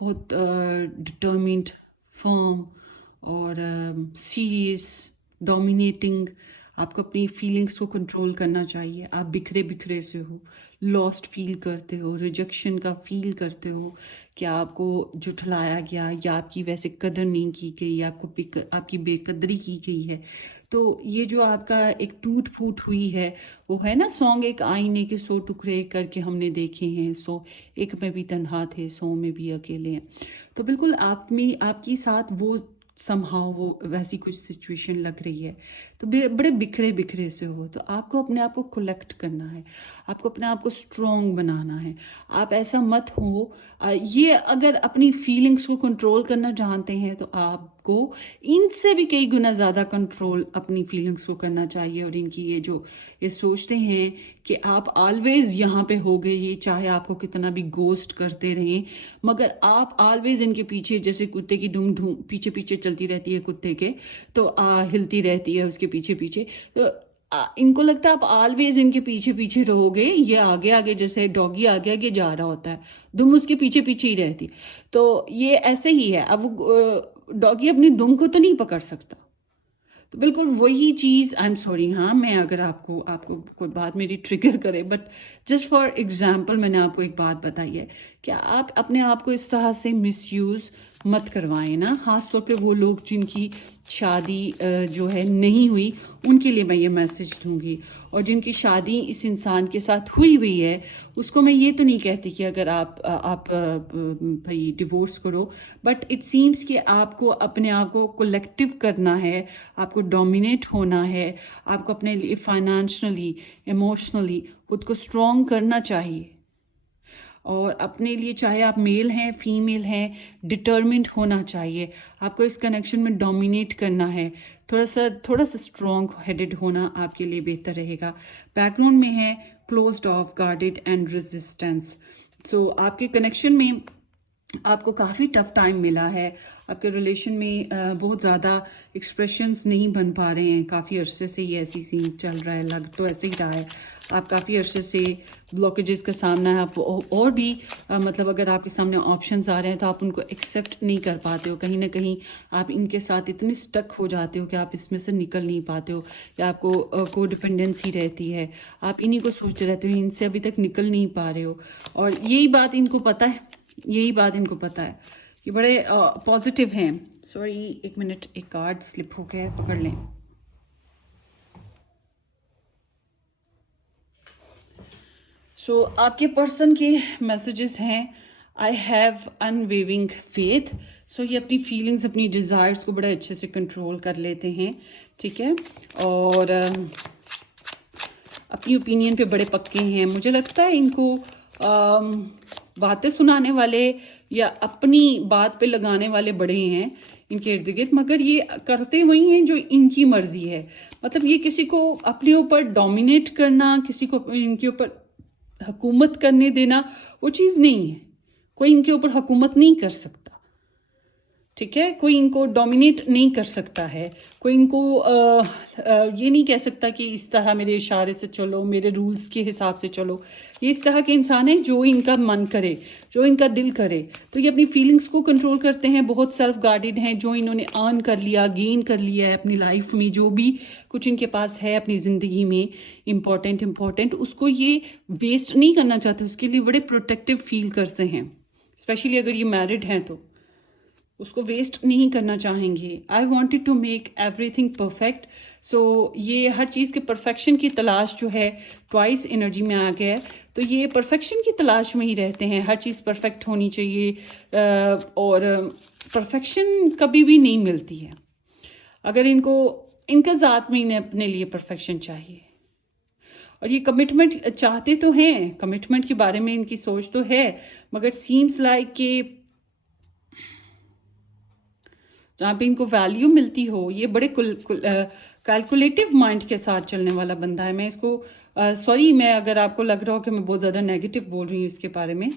बहुत डिटर्मिन्ड, फर्म और सीरियस, डोमिनेटिंग। आपको अपनी फीलिंग्स को कंट्रोल करना चाहिए। आप बिखरे बिखरे से हो, लॉस्ट फील करते हो, रिजेक्शन का फील करते हो कि आपको जुठलाया गया, या आपकी वैसे कदर नहीं की गई, आपकी बेकदरी की गई है। तो ये जो आपका एक टूट फूट हुई है, वो है ना सॉन्ग, एक आईने के 100 टुकड़े करके हमने देखे हैं, सो एक में भी तन्हा थे, 100 में भी अकेले हैं। तो बिल्कुल आप में आपकी साथ वो समहाउ वो वैसी कुछ सिचुएशन लग रही है। तो बड़े बिखरे बिखरे से हो, तो आपको अपने आप को कलेक्ट करना है, आपको अपने आप को स्ट्रॉन्ग बनाना है। आप ऐसा मत हो, ये अगर अपनी फीलिंग्स को कंट्रोल करना जानते हैं तो आपको इनसे भी कई गुना ज़्यादा कंट्रोल अपनी फीलिंग्स को करना चाहिए। और इनकी ये सोचते हैं कि आप ऑलवेज यहाँ पे हो गए, ये चाहे आपको कितना भी गोस्ट करते रहें, मगर आप ऑलवेज इनके पीछे, जैसे कुत्ते की ढूंढ पीछे पीछे चलती रहती है कुत्ते के, तो हिलती रहती है उसके पीछे पीछे। तो इनको लगता है आप ऑलवेज इनके पीछे पीछे रहोगे, ये आगे आगे, जैसे डॉगी आगे आगे जा रहा होता है, दुम उसके पीछे पीछे ही रहती। तो ये ऐसे ही है। अब डॉगी अपनी दुम को तो नहीं पकड़ सकता, तो बिल्कुल वही चीज़। आई एम सॉरी, हाँ, मैं अगर आपको कोई बात मेरी ट्रिगर करे, बट जस्ट फॉर एग्जाम्पल मैंने आपको एक बात बताई है कि आप अपने आप को इस तरह से मिसयूज़ मत करवाएं ना। खास तौर पे वो लोग जिनकी शादी जो है नहीं हुई, उनके लिए मैं ये मैसेज दूंगी। और जिनकी शादी इस इंसान के साथ हुई है, उसको मैं ये तो नहीं कहती कि अगर आप भाई डिवोर्स करो, बट इट सीम्स कि आपको अपने आप को कलेक्टिव करना है, आपको डोमिनेट होना है, आपको अपने लिए फाइनेंशियली, इमोशनली खुद को स्ट्रॉन्ग करना चाहिए। और अपने लिए, चाहे आप मेल हैं फीमेल हैं, डिटर्मिन्ड होना चाहिए। आपको इस कनेक्शन में डोमिनेट करना है, थोड़ा सा स्ट्रॉन्ग हेडेड होना आपके लिए बेहतर रहेगा। बैकग्राउंड में है closed off, guarded and resistance. So आपके कनेक्शन में आपको काफ़ी टफ टाइम मिला है, आपके रिलेशन में बहुत ज़्यादा एक्सप्रेशंस नहीं बन पा रहे हैं, काफ़ी अरसे से ये ऐसी सीन चल रहा है, लग तो ऐसे ही रहा है। आप काफ़ी अरसे से ब्लॉकेजेस का सामना है, आप और भी मतलब अगर आपके सामने ऑप्शंस आ रहे हैं तो आप उनको एक्सेप्ट नहीं कर पाते हो, कहीं ना कहीं आप इनके साथ इतने स्टक हो जाते हो कि आप इसमें से निकल नहीं पाते हो, या आपको को डिपेंडेंसी रहती है, आप इन्हीं को सोचते रहते हो, इनसे अभी तक निकल नहीं पा रहे हो। और यही बात इनको पता है, यही बात इनको पता है, ये बड़े पॉजिटिव हैं। सॉरी एक मिनट, एक कार्ड स्लिप हो गया है, पकड़ लें। सो आपके पर्सन के मैसेजेस हैं, आई हैव अनवेविंग फेथ। सो ये अपनी फीलिंग्स, अपनी डिज़ायर्स को बड़े अच्छे से कंट्रोल कर लेते हैं, ठीक है, और अपनी ओपिनियन पे बड़े पक्के हैं। मुझे लगता है इनको बातें सुनाने वाले या अपनी बात पे लगाने वाले बड़े हैं इनके इर्द गिर्द, मगर ये करते वही हैं जो इनकी मर्जी है। मतलब ये किसी को अपने ऊपर डोमिनेट करना, किसी को इनके ऊपर हुकूमत करने देना, वो चीज़ नहीं है। कोई इनके ऊपर हुकूमत नहीं कर सकता, ठीक है, कोई इनको डोमिनेट नहीं कर सकता है, कोई इनको ये नहीं कह सकता कि इस तरह मेरे इशारे से चलो, मेरे रूल्स के हिसाब से चलो। ये इस तरह के इंसान हैं जो इनका मन करे, जो इनका दिल करे। तो ये अपनी फीलिंग्स को कंट्रोल करते हैं, बहुत सेल्फ गार्डेड हैं। जो इन्होंने अर्न कर लिया, गेन कर लिया है अपनी लाइफ में, जो भी कुछ इनके पास है अपनी ज़िंदगी में इम्पॉर्टेंट, उसको ये वेस्ट नहीं करना चाहते, उसके लिए बड़े प्रोटेक्टिव फील करते हैं। स्पेशली अगर ये मैरिड हैं तो उसको वेस्ट नहीं करना चाहेंगे। I wanted to make everything perfect. So ये हर चीज़ के परफेक्शन की तलाश जो है ट्वाइस एनर्जी में आ गया है, तो ये परफेक्शन की तलाश में ही रहते हैं। हर चीज़ परफेक्ट होनी चाहिए, और परफेक्शन कभी भी नहीं मिलती है। अगर इनको इनका ज़ात में इन्हें अपने लिए परफेक्शन चाहिए, और ये कमिटमेंट चाहते तो हैं, कमिटमेंट के बारे में इनकी सोच तो है, मगर सीम्स लाइक कि जहाँ पे इनको वैल्यू मिलती हो, ये बड़े कैलकुलेटिव माइंड के साथ चलने वाला बंदा है। मैं इसको सॉरी मैं अगर आपको लग रहा हो कि मैं बहुत ज़्यादा नेगेटिव बोल रही हूँ इसके बारे में,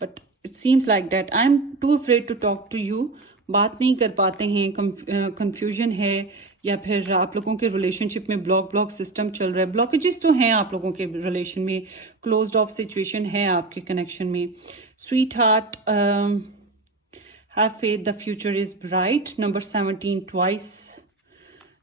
but it seems like that I am too afraid to talk to you. बात नहीं कर पाते हैं, कंफ्यूजन है, या फिर आप लोगों के रिलेशनशिप में ब्लॉक सिस्टम चल रहा है। ब्लॉकेजेस तो हैं आप लोगों के रिलेशन में, क्लोज्ड ऑफ सिचुएशन है आपके कनेक्शन में। Sweet heart, have faith, the future is bright. Number 17 twice,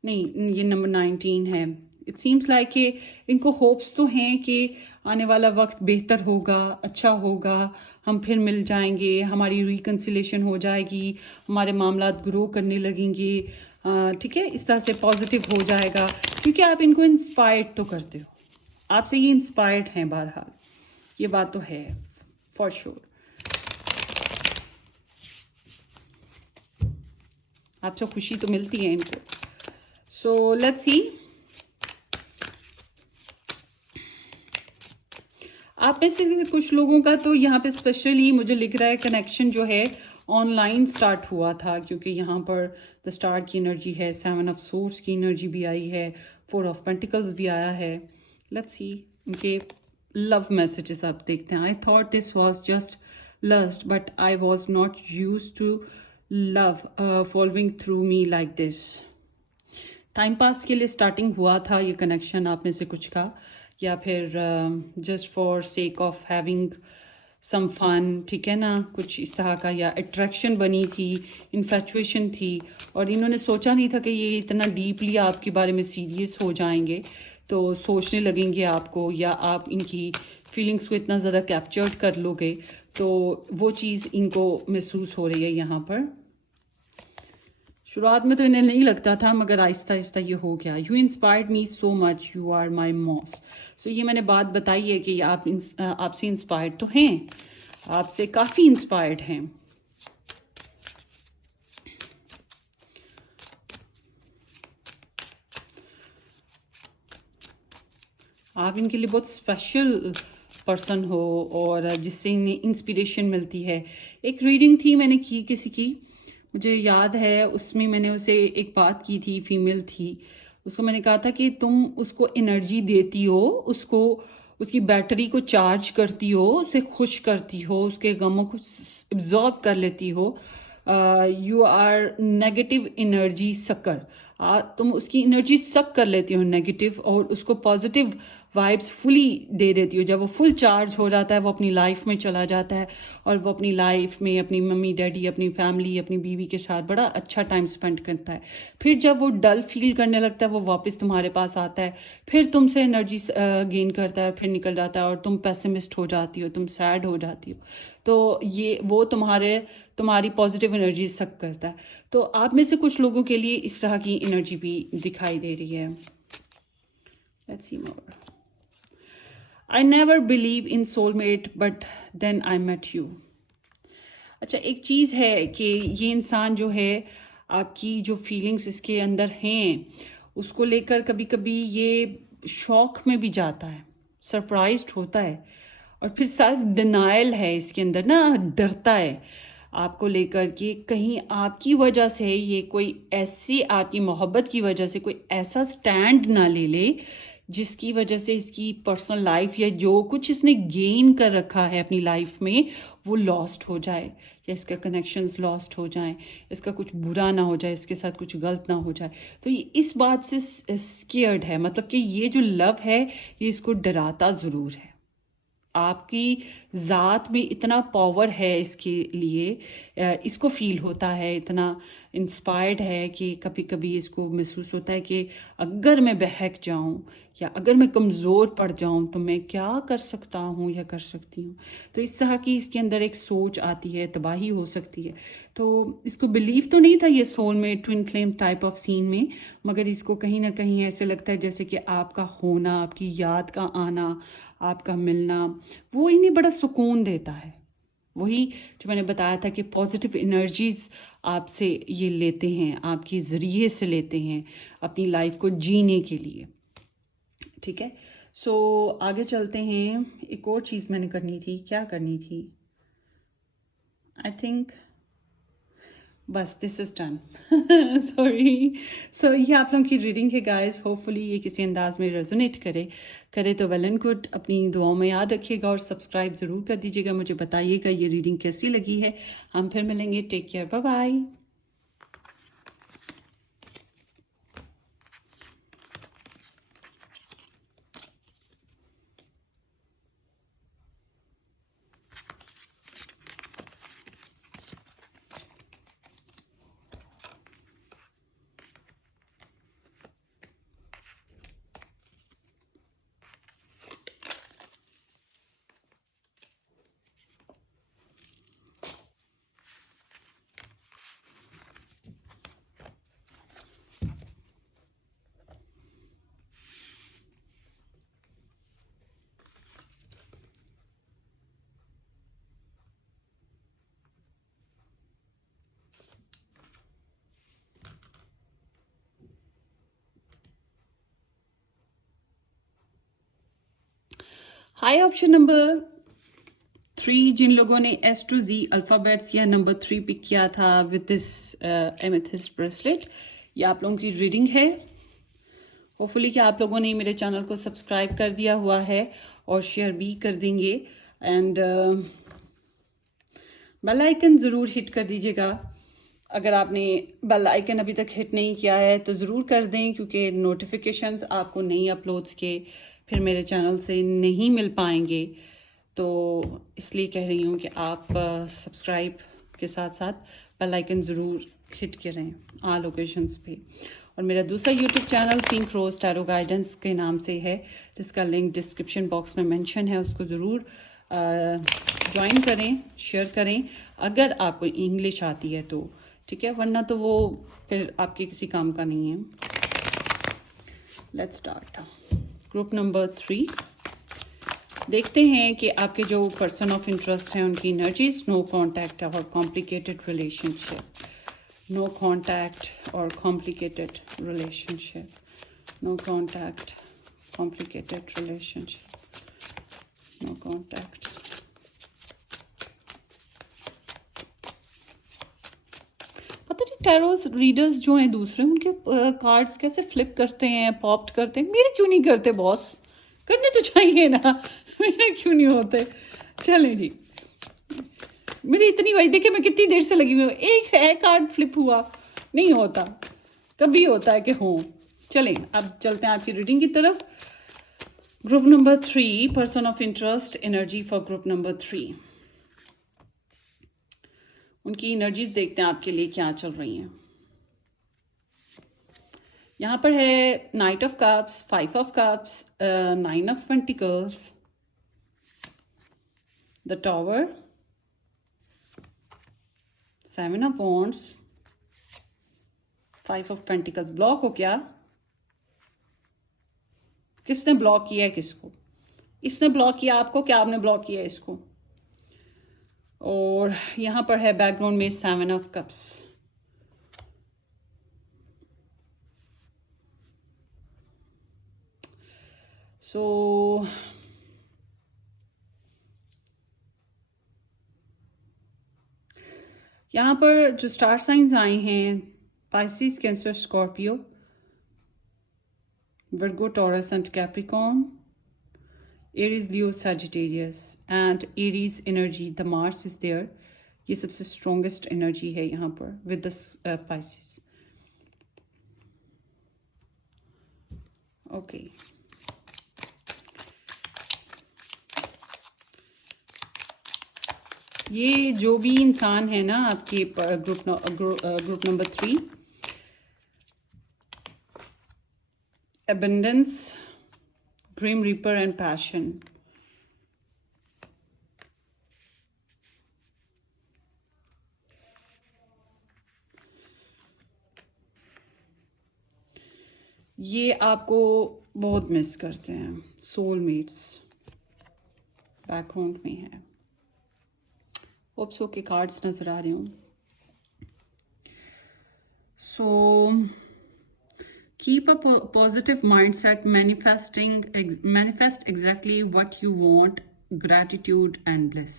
नहीं ये नंबर 19 है। इट सीम्स लाइक कि इनको होप्स तो हैं कि आने वाला वक्त बेहतर होगा, अच्छा होगा, हम फिर मिल जाएंगे, हमारी रिकन्सिलेशन हो जाएगी, हमारे मामला ग्रो करने लगेंगे, ठीक है, इस तरह से पॉजिटिव हो जाएगा, क्योंकि आप इनको इंस्पायर्ड तो करते हो, आपसे ये इंस्पायर्ड हैं। बहरहाल ये बात तो है फॉर श्योर, आपसे खुशी तो मिलती है इनको। सो लेट्स सी, आप में से कुछ लोगों का तो यहाँ पे स्पेशली मुझे लिख रहा है कनेक्शन जो है ऑनलाइन स्टार्ट हुआ था, क्योंकि यहाँ पर द स्टार की एनर्जी है, 7 ऑफ सोर्स की एनर्जी भी आई है, 4 ऑफ पेंटिकल्स भी आया है। लेट्स सी इनके लव मैसेजेस आप देखते हैं। I thought this was just lust but I was not used to love following through me like this. Time pass के लिए स्टार्टिंग हुआ था ये कनेक्शन आप में से कुछ का, या फिर just for sake of having some fun, ठीक है ना, कुछ इस तरह का, या अट्रैक्शन बनी थी, इन्फैचुएशन थी, और इन्होंने सोचा नहीं था कि ये इतना डीपली आपके बारे में सीरियस हो जाएंगे, तो सोचने लगेंगे आपको, या आप इनकी फीलिंग्स को इतना ज़्यादा कैप्चर्ड कर लोगे, तो वो चीज़ इनको महसूस हो रही है यहाँ पर। शुरुआत में तो इन्हें नहीं लगता था, मगर आहिस्ता आहिस्ता ये हो गया। You inspired me so much, you are my muse. So ये मैंने बात बताई है कि आप आपसे इंस्पायर्ड तो हैं, आपसे काफ़ी इंस्पायर्ड हैं। आप इनके लिए बहुत स्पेशल पर्सन हो, और जिससे इन्हें इंस्पिरेशन मिलती है। एक रीडिंग थी मैंने की किसी की, मुझे याद है, उसमें मैंने उसे एक बात की थी, फीमेल थी, उसको मैंने कहा था कि तुम उसको एनर्जी देती हो, उसको उसकी बैटरी को चार्ज करती हो, उसे खुश करती हो, उसके गमों को एब्जॉर्ब कर लेती हो। You are negative energy sucker. तुम उसकी एनर्जी सक कर लेती हो नेगेटिव, और उसको पॉजिटिव वाइब्स फुली दे देती हो। जब वो फुल चार्ज हो जाता है, वो अपनी लाइफ में चला जाता है, और वो अपनी लाइफ में अपनी मम्मी डैडी, अपनी फैमिली, अपनी बीवी के साथ बड़ा अच्छा टाइम स्पेंड करता है। फिर जब वो डल फील करने लगता है, वो वापस तुम्हारे पास आता है, फिर तुमसे एनर्जी गेन करता है, फिर निकल जाता है, और तुम पेसिमिस्ट हो जाती हो, तुम सैड हो जाती हो। तो ये वो तुम्हारी पॉजिटिव एनर्जी सक करता है। तो आप में से कुछ लोगों के लिए इस तरह की एनर्जी भी दिखाई दे रही है। Let's see more. I never believe in soulmate but then I met you. अच्छा, एक चीज़ है कि ये इंसान जो है, आपकी जो फीलिंग्स इसके अंदर हैं, उसको लेकर कभी कभी ये शॉक में भी जाता है, सरप्राइज्ड होता है, और फिर सेल्फ डिनायल है इसके अंदर ना, डरता है आपको लेकर कि कहीं आपकी वजह से ये कोई ऐसी, आपकी मोहब्बत की वजह से कोई ऐसा स्टैंड ना ले ले जिसकी वजह से इसकी पर्सनल लाइफ या जो कुछ इसने गेन कर रखा है अपनी लाइफ में वो लॉस्ट हो जाए, या इसका कनेक्शंस लॉस्ट हो जाएं, इसका कुछ बुरा ना हो जाए, इसके साथ कुछ गलत ना हो जाए। तो ये इस बात से स्केयर्ड है, मतलब कि ये जो लव है ये इसको डराता ज़रूर है। आपकी ज़ात में इतना पावर है इसके लिए, इसको फील होता है, इतना इंस्पायर्ड है कि कभी कभी इसको महसूस होता है कि अगर मैं बहक जाऊं या अगर मैं कमज़ोर पड़ जाऊं तो मैं क्या कर सकता हूं या कर सकती हूं। तो इस तरह की इसके अंदर एक सोच आती है, तबाही हो सकती है। तो इसको बिलीव तो नहीं था ये soulmate twin flame type of scene में, मगर इसको कहीं ना कहीं ऐसे लगता है जैसे कि आपका होना, आपकी याद का आना, आपका मिलना, वो इन्हें बड़ा सुकून देता है। वही जो मैंने बताया था कि पॉजिटिव एनर्जीज आपसे ये लेते हैं, आपके ज़रिए से लेते हैं अपनी लाइफ को जीने के लिए। ठीक है, सो आगे चलते हैं। एक और चीज़ मैंने करनी थी, क्या करनी थी, आई थिंक बस दिस इज डन। सॉरी। सो ये आप लोगों की रीडिंग है गाइस, होपफुली ये किसी अंदाज में रेजोनेट करे तो वेल एंड गुड। अपनी दुआओं में याद रखिएगा और सब्सक्राइब ज़रूर कर दीजिएगा। मुझे बताइएगा ये रीडिंग कैसी लगी है। हम फिर मिलेंगे। Take care, bye bye. Hi option number 3, जिन लोगों ने S to Z अल्फ़ाबेट्स या नंबर 3 पिक किया था विद दिस एमेथिस्ट ब्रेसलेट, ये आप लोगों की रीडिंग है। होपफुली कि आप लोगों ने मेरे चैनल को सब्सक्राइब कर दिया हुआ है और शेयर भी कर देंगे, एंड बेल आइकन ज़रूर हिट कर दीजिएगा। अगर आपने बेल आइकन अभी तक हिट नहीं किया है तो ज़रूर कर दें, क्योंकि नोटिफिकेशंस आपको नई अपलोड्स के फिर मेरे चैनल से नहीं मिल पाएंगे। तो इसलिए कह रही हूँ कि आप सब्सक्राइब के साथ साथ बेल आइकन ज़रूर हिट करें ऑल ओकेशंस पे। और मेरा दूसरा YouTube channel pink rose tarot guidance के नाम से है, जिसका लिंक डिस्क्रिप्शन बॉक्स में मेंशन है। उसको ज़रूर ज्वाइन करें, शेयर करें अगर आपको इंग्लिश आती है तो, ठीक है, वरना तो वो फिर आपके किसी काम का नहीं है। Let's start. ग्रुप नंबर 3, देखते हैं कि आपके जो पर्सन ऑफ इंटरेस्ट हैं उनकी एनर्जीज। नो कॉन्टैक्ट और कॉम्प्लिकेटेड रिलेशनशिप, नो कॉन्टैक्ट और complicated relationship, no contact, complicated relationship, no contact. पता नहीं टैरोस रीडर्स जो हैं दूसरे, उनके कार्ड्स कैसे फ्लिप करते हैं, पॉप्ड करते हैं, मेरे क्यों नहीं करते बॉस? करने तो चाहिए ना, मेरे क्यों नहीं होते। चलें जी, मेरी इतनी वही देखिए मैं कितनी देर से लगी हुई हूँ, एक है कार्ड फ्लिप हुआ नहीं होता, कभी होता है कि हो। चलें अब चलते हैं आपकी रीडिंग की तरफ। Group number 3, person of interest, energy for group number 3। उनकी एनर्जीज देखते हैं आपके लिए क्या चल रही हैं। यहाँ पर है night of cups, 5 of cups, 9 of pentacles, the tower, 7 of wands, 5 of pentacles. Block हो क्या? किसने ब्लॉक किया है किसको? इसने ब्लॉक किया आपको, क्या आपने ब्लॉक किया इसको? और यहाँ पर है बैकग्राउंड में 7 ऑफ कप्स। सो यहाँ पर जो स्टार साइंस आए हैं, Pisces, Cancer, Scorpio, Virgo, Taurus and Capricorn, Aries, Leo, Sagittarius and Aries energy, the Mars is there. ये सबसे स्ट्रॉन्गेस्ट एनर्जी है यहाँ पर विद द पाइसिस। ओके, ये जो भी इंसान है ना आपके group number 3, abundance, Grim Reaper and passion। ये आपको बहुत मिस करते हैं, सोलमेट्स बैकग्राउंड में है। होप्स के कार्ड्स नजर आ रहे हों। सो keep a positive mindset, manifest exactly what you want, gratitude and bliss।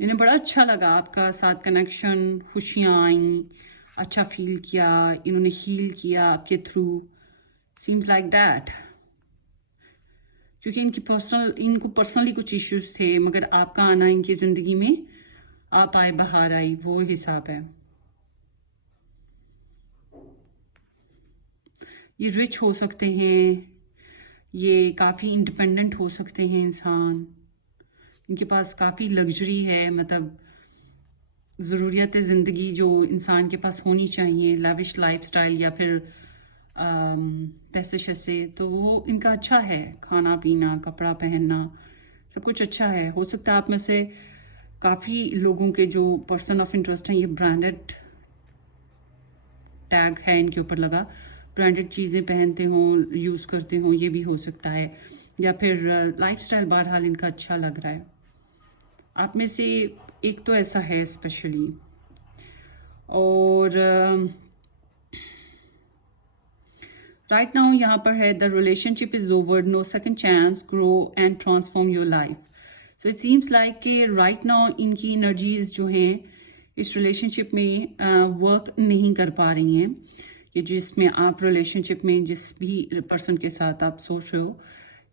इन्हें बड़ा अच्छा लगा आपका साथ कनेक्शन, खुशियाँ आई, अच्छा फील किया, इन्होंने हील किया आपके थ्रू, सीम्स लाइक दैट। क्योंकि इनको पर्सनली कुछ इश्यूज थे, मगर आपका आना इनकी ज़िंदगी में, आप आए बाहर आई, वो हिसाब है। ये रिच हो सकते हैं, ये काफ़ी इंडिपेंडेंट हो सकते हैं इंसान, इनके पास काफ़ी लग्जरी है, मतलब ज़रूरियात ज़िंदगी जो इंसान के पास होनी चाहिए, लाविश लाइफस्टाइल या फिर पैसे शैसे, तो वो इनका अच्छा है। खाना पीना, कपड़ा पहनना, सब कुछ अच्छा है। हो सकता है आप में से काफ़ी लोगों के जो पर्सन ऑफ इंटरेस्ट हैं, ये ब्रांडेड टैग है इनके ऊपर लगा, ब्रांडेड चीज़ें पहनते हों, यूज़ करते हों, ये भी हो सकता है। या फिर लाइफस्टाइल बहरहाल इनका अच्छा लग रहा है। आप में से एक तो ऐसा है स्पेशली। और राइट नाउ यहाँ पर है the relationship is over, no second chance, grow and transform your life. So it seems like कि राइट नाउ इनकी एनर्जीज जो हैं इस रिलेशनशिप में वर्क नहीं कर पा रही हैं। ये जिसमें आप रिलेशनशिप में जिस भी पर्सन के साथ आप सोच रहे हो,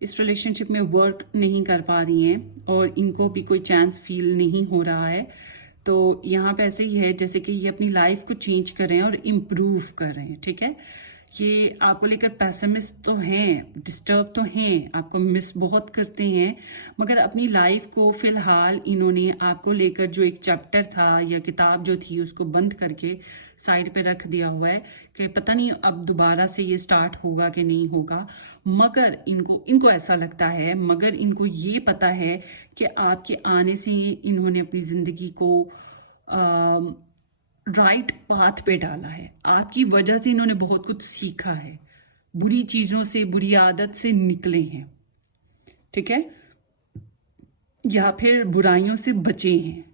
इस रिलेशनशिप में वर्क नहीं कर पा रही हैं और इनको भी कोई चांस फील नहीं हो रहा है। तो यहाँ पे ऐसे ही है जैसे कि ये अपनी लाइफ को चेंज कर रहे हैं और इम्प्रूव कर रहे हैं, ठीक है। ये आपको लेकर पैसिमिस्ट तो हैं, डिस्टर्ब तो हैं, आपको मिस बहुत करते हैं, मगर अपनी लाइफ को फिलहाल इन्होंने आपको लेकर जो एक चैप्टर था या किताब जो थी उसको बंद करके साइड पे रख दिया हुआ है कि पता नहीं अब दोबारा से ये स्टार्ट होगा कि नहीं होगा। मगर इनको ऐसा लगता है, मगर इनको ये पता है कि आपके आने से इन्होंने अपनी जिंदगी को राइट पाथ पे डाला है। आपकी वजह से इन्होंने बहुत कुछ सीखा है, बुरी चीजों से, बुरी आदत से निकले हैं, ठीक है, या फिर बुराइयों से बचे हैं।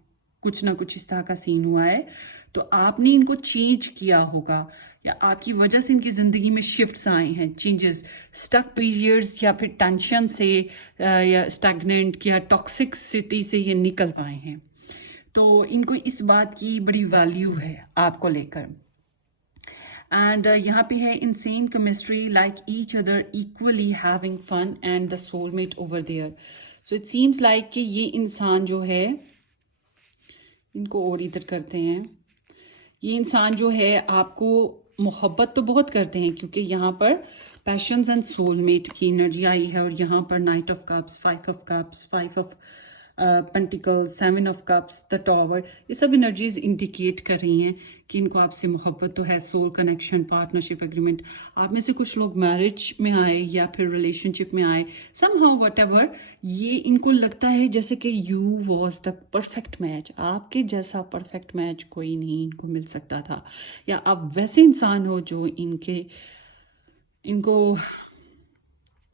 कुछ ना कुछ इस तरह का सीन हुआ है, तो आपने इनको चेंज किया होगा या आपकी वजह से इनकी जिंदगी में शिफ्ट्स आए हैं, चेंजेस, स्टक पीरियड्स या फिर टेंशन से या स्टैग्नेंट या टॉक्सिसिटी से ये निकल पाए हैं। तो इनको इस बात की बड़ी वैल्यू है आपको लेकर। एंड यहाँ पे है insane chemistry, like each other equally having fun and the soulmate over there. So it seems like कि ये इंसान जो है, इनको और इधर करते हैं, ये इंसान जो है आपको मोहब्बत तो बहुत करते हैं, क्योंकि यहाँ पर पैशंस एंड सोलमेट की एनर्जी आई है. और यहाँ पर night of cups, 5 of cups, 5 of pentacles, 7 of cups, the tower, ये सब एनर्जीज इंडिकेट कर रही हैं कि इनको आपसे मोहब्बत तो है, सोल कनेक्शन, पार्टनरशिप एग्रीमेंट. आप में से कुछ लोग मैरिज में आए या फिर रिलेशनशिप में आए, समहाउ व्हाटएवर, ये इनको लगता है जैसे कि you was the perfect match. आपके जैसा परफेक्ट मैच कोई नहीं इनको मिल सकता था, या आप वैसे इंसान हो जो इनको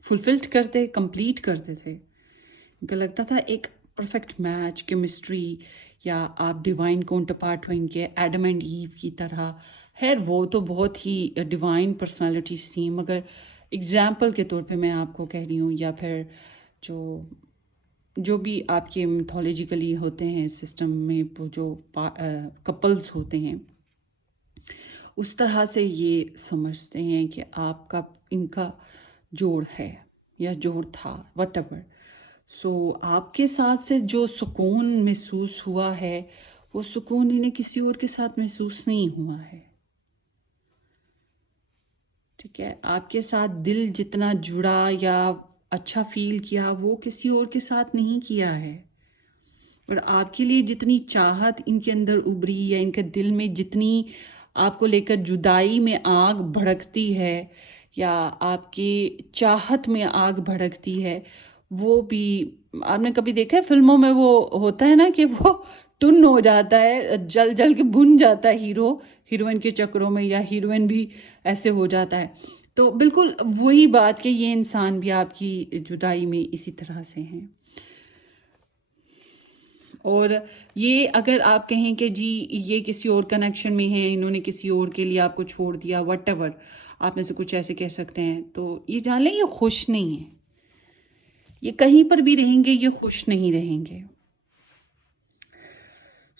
फुलफिल्ड करते, कंप्लीट करते थे. इनको लगता था एक परफेक्ट मैच, केमिस्ट्री, या आप डिवाइन काउंटर पार्ट हो इनके, एडम एंड ईव की तरह. खैर वो तो बहुत ही डिवाइन पर्सनालिटीज थी, मगर एग्जाम्पल के तौर पे मैं आपको कह रही हूँ, या फिर जो भी आपके मिथोलॉजिकली होते हैं सिस्टम में, वो जो कपल्स होते हैं, उस तरह से ये समझते हैं कि आपका इनका जोड़ है या जोड़ था, व्हाटएवर. सो आपके साथ से जो सुकून महसूस हुआ है, वो सुकून इन्हें किसी और के साथ महसूस नहीं हुआ है. ठीक है, आपके साथ दिल जितना जुड़ा या अच्छा फील किया, वो किसी और के साथ नहीं किया है. और आपके लिए जितनी चाहत इनके अंदर उभरी, या इनके दिल में जितनी आपको लेकर जुदाई में आग भड़कती है, या आपकी चाहत में आग भड़कती है, वो भी आपने कभी देखा है फिल्मों में, वो होता है ना कि वो टुन हो जाता है, जल जल के भुन जाता है हीरो हीरोइन के चक्रों में, या हीरोइन भी ऐसे हो जाता है. तो बिल्कुल वही बात कि ये इंसान भी आपकी जुदाई में इसी तरह से हैं. और ये अगर आप कहें कि जी ये किसी और कनेक्शन में है, इन्होंने किसी और के लिए आपको छोड़ दिया, व्हाटएवर, आप में से कुछ ऐसे कह सकते हैं, तो ये जान लें ये खुश नहीं है. ये कहीं पर भी रहेंगे, ये खुश नहीं रहेंगे.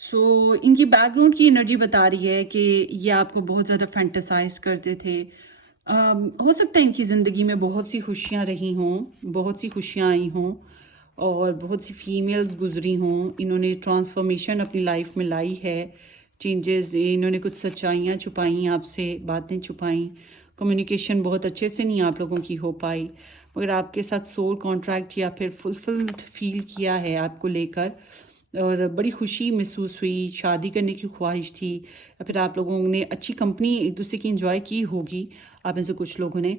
सो इनकी बैकग्राउंड की एनर्जी बता रही है कि ये आपको बहुत ज़्यादा फैंटेसाइज करते थे. हो सकता है इनकी ज़िंदगी में बहुत सी खुशियाँ रही हों, बहुत सी खुशियाँ आई हों, और बहुत सी फीमेल्स गुजरी हों. इन्होंने ट्रांसफॉर्मेशन अपनी लाइफ में लाई है, चेंजेस. इन्होंने कुछ सच्चाइयाँ छुपाई, आपसे बातें छुपाई. कम्युनिकेशन बहुत अच्छे से नहीं आप लोगों की हो पाई, मगर आपके साथ सोल कॉन्ट्रैक्ट या फिर फुलफिल्ड फील किया है आपको लेकर, और बड़ी खुशी महसूस हुई. शादी करने की ख्वाहिश थी, या फिर आप लोगों ने अच्छी कंपनी एक दूसरे की एंजॉय की होगी. आप में से कुछ लोगों ने,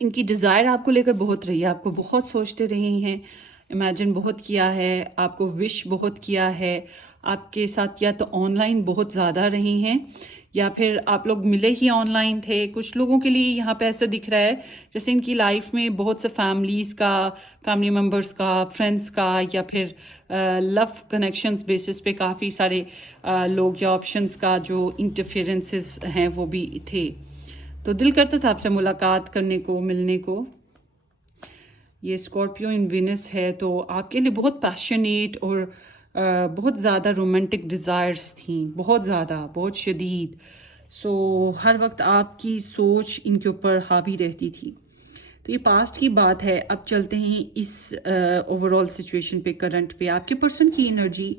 इनकी डिज़ायर आपको लेकर बहुत रही है, आपको बहुत सोचते रहे हैं, इमेजिन बहुत किया है, आपको विश बहुत किया है. आपके साथ या तो ऑनलाइन बहुत ज़्यादा रहे हैं, या फिर आप लोग मिले ही ऑनलाइन थे. कुछ लोगों के लिए यहाँ पे ऐसा दिख रहा है जैसे इनकी लाइफ में बहुत से फैमिली मेम्बर्स का, फ्रेंड्स का, या फिर लव कनेक्शंस बेसिस पे काफ़ी सारे लोग या ऑप्शंस का जो इंटरफेरेंसेस हैं वो भी थे. तो दिल करता था आपसे मुलाकात करने को, मिलने को. ये स्कॉर्पियो इन वीनस है, तो आपके लिए बहुत पैशनेट और बहुत ज़्यादा रोमांटिक डिज़ायर्स थी, बहुत ज़्यादा, बहुत शदीद. सो हर वक्त आपकी सोच इनके ऊपर हावी रहती थी. तो ये पास्ट की बात है. अब चलते हैं इस ओवरऑल सिचुएशन पे, करंट पे. आपके पर्सन की एनर्जी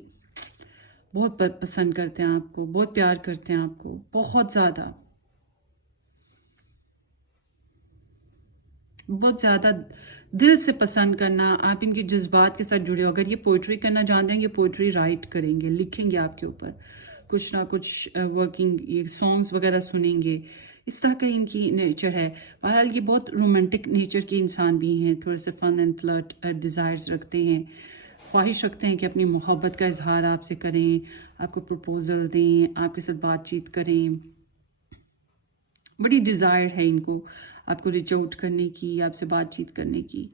बहुत पसंद करते हैं आपको, बहुत प्यार करते हैं आपको, बहुत ज़्यादा, बहुत ज़्यादा दिल से पसंद करना. आप इनके जज्बात के साथ जुड़े हो. अगर ये पोइट्री करना जानते हैं, ये पोइट्री राइट करेंगे, लिखेंगे आपके ऊपर कुछ ना कुछ वर्किंग, ये सॉन्ग्स वगैरह सुनेंगे. इस तरह का इनकी नेचर है. बहरहाल ये बहुत रोमांटिक नेचर के इंसान भी हैं, थोड़े से फन एंड फ्लर्ट डिज़ायर्स रखते हैं, ख्वाहिश रखते हैं कि अपनी मोहब्बत का इजहार आपसे करें, आपको प्रपोजल दें, आपके साथ बातचीत करें. बड़ी डिज़ायर है इनको आपको रीच आउट करने की, आपसे बातचीत करने की,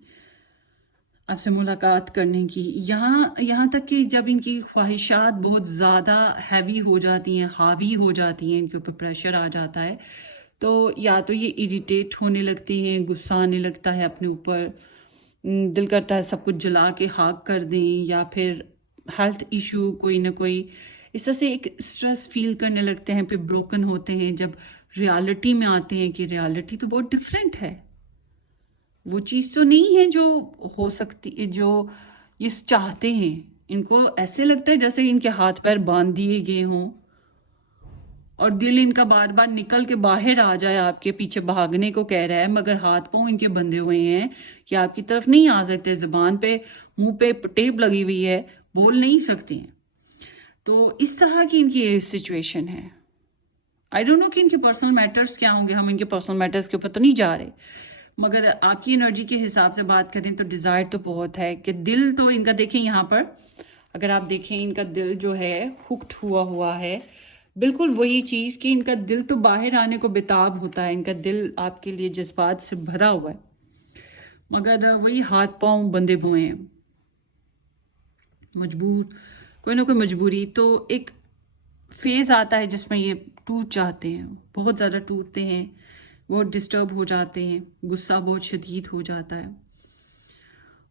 आपसे मुलाकात करने की. यहाँ तक कि जब इनकी ख्वाहिशात बहुत ज़्यादा हैवी हो जाती हैं, हावी हो जाती हैं, इनके ऊपर प्रेशर आ जाता है, तो या तो ये इरिटेट होने लगते हैं, गुस्सा आने लगता है अपने ऊपर, दिल करता है सब कुछ जला के खाक कर दें, या फिर हेल्थ इशू कोई ना कोई, इस तरह से एक स्ट्रेस फील करने लगते हैं, फिर ब्रोकन होते हैं. जब रियलिटी में आते हैं कि रियलिटी तो बहुत डिफरेंट है, वो चीज़ तो नहीं है जो हो सकती, जो ये चाहते हैं। इनको ऐसे लगता है जैसे इनके हाथ पैर बांध दिए गए हों और दिल इनका बार बार निकल के बाहर आ जाए, आपके पीछे भागने को कह रहा है, मगर हाथ पांव इनके बंधे हुए हैं कि आपकी तरफ नहीं आ सकते, जुबान पे मुंह पे टेप लगी हुई है, बोल नहीं सकते हैं। तो इस तरह की इनकी सिचुएशन है। आई डोंट नो कि इनके पर्सनल मैटर्स क्या होंगे, हम इनके पर्सनल मैटर्स के ऊपर तो नहीं जा रहे, मगर आपकी एनर्जी के हिसाब से बात करें तो डिज़ायर तो बहुत है कि दिल तो इनका, देखें यहाँ पर अगर आप देखें इनका दिल जो है हुक्ड हुआ है, बिल्कुल वही चीज़ कि इनका दिल तो बाहर आने को बेताब होता है, इनका दिल आपके लिए जज्बात से भरा हुआ है, मगर वही हाथ पांव बंधे हुए हैं, मजबूर, कोई ना कोई मजबूरी। तो एक फेज़ आता है जिसमें ये टूट जाते हैं, बहुत ज़्यादा टूटते हैं, बहुत डिस्टर्ब हो जाते हैं, गुस्सा बहुत शदीद हो जाता है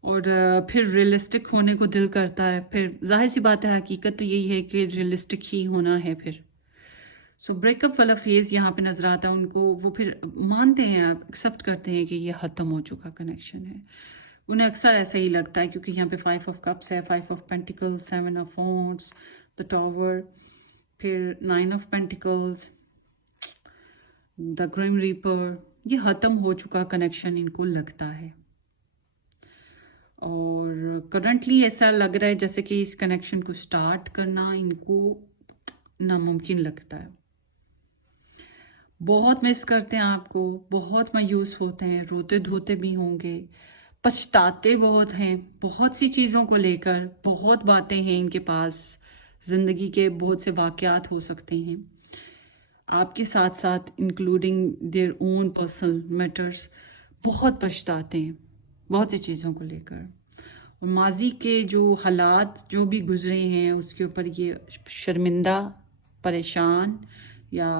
और फिर रियलिस्टिक होने को दिल करता है। फिर जाहिर सी बात है, हकीकत तो यही है कि रियलिस्टिक ही होना है फिर। सो ब्रेकअप वाला फेज़ यहाँ पे नज़र आता है उनको, वो फिर मानते हैं, आप एक्सेप्ट करते हैं कि ये ख़त्म हो चुका कनेक्शन है। उन्हें अक्सर ऐसा ही लगता है क्योंकि यहाँ पे 5 ऑफ कप्स है, 5 of pentacles, 7 of wands, the tower, फिर 9 of pentacles, the grim reaper. ये ख़त्म हो चुका कनेक्शन इनको लगता है और करंटली ऐसा लग रहा है जैसे कि इस कनेक्शन को स्टार्ट करना इनको नामुमकिन लगता है। बहुत मिस करते हैं आपको, बहुत मायूस होते हैं, रोते धोते भी होंगे, पछताते बहुत हैं, बहुत सी चीज़ों को लेकर, बहुत बातें हैं इनके पास, ज़िंदगी के बहुत से वाक़यात हो सकते हैं आपके साथ साथ, including their own personal matters. बहुत पछताते हैं बहुत सी चीज़ों को लेकर, और माजी के जो हालात जो भी गुजरे हैं उसके ऊपर ये शर्मिंदा, परेशान या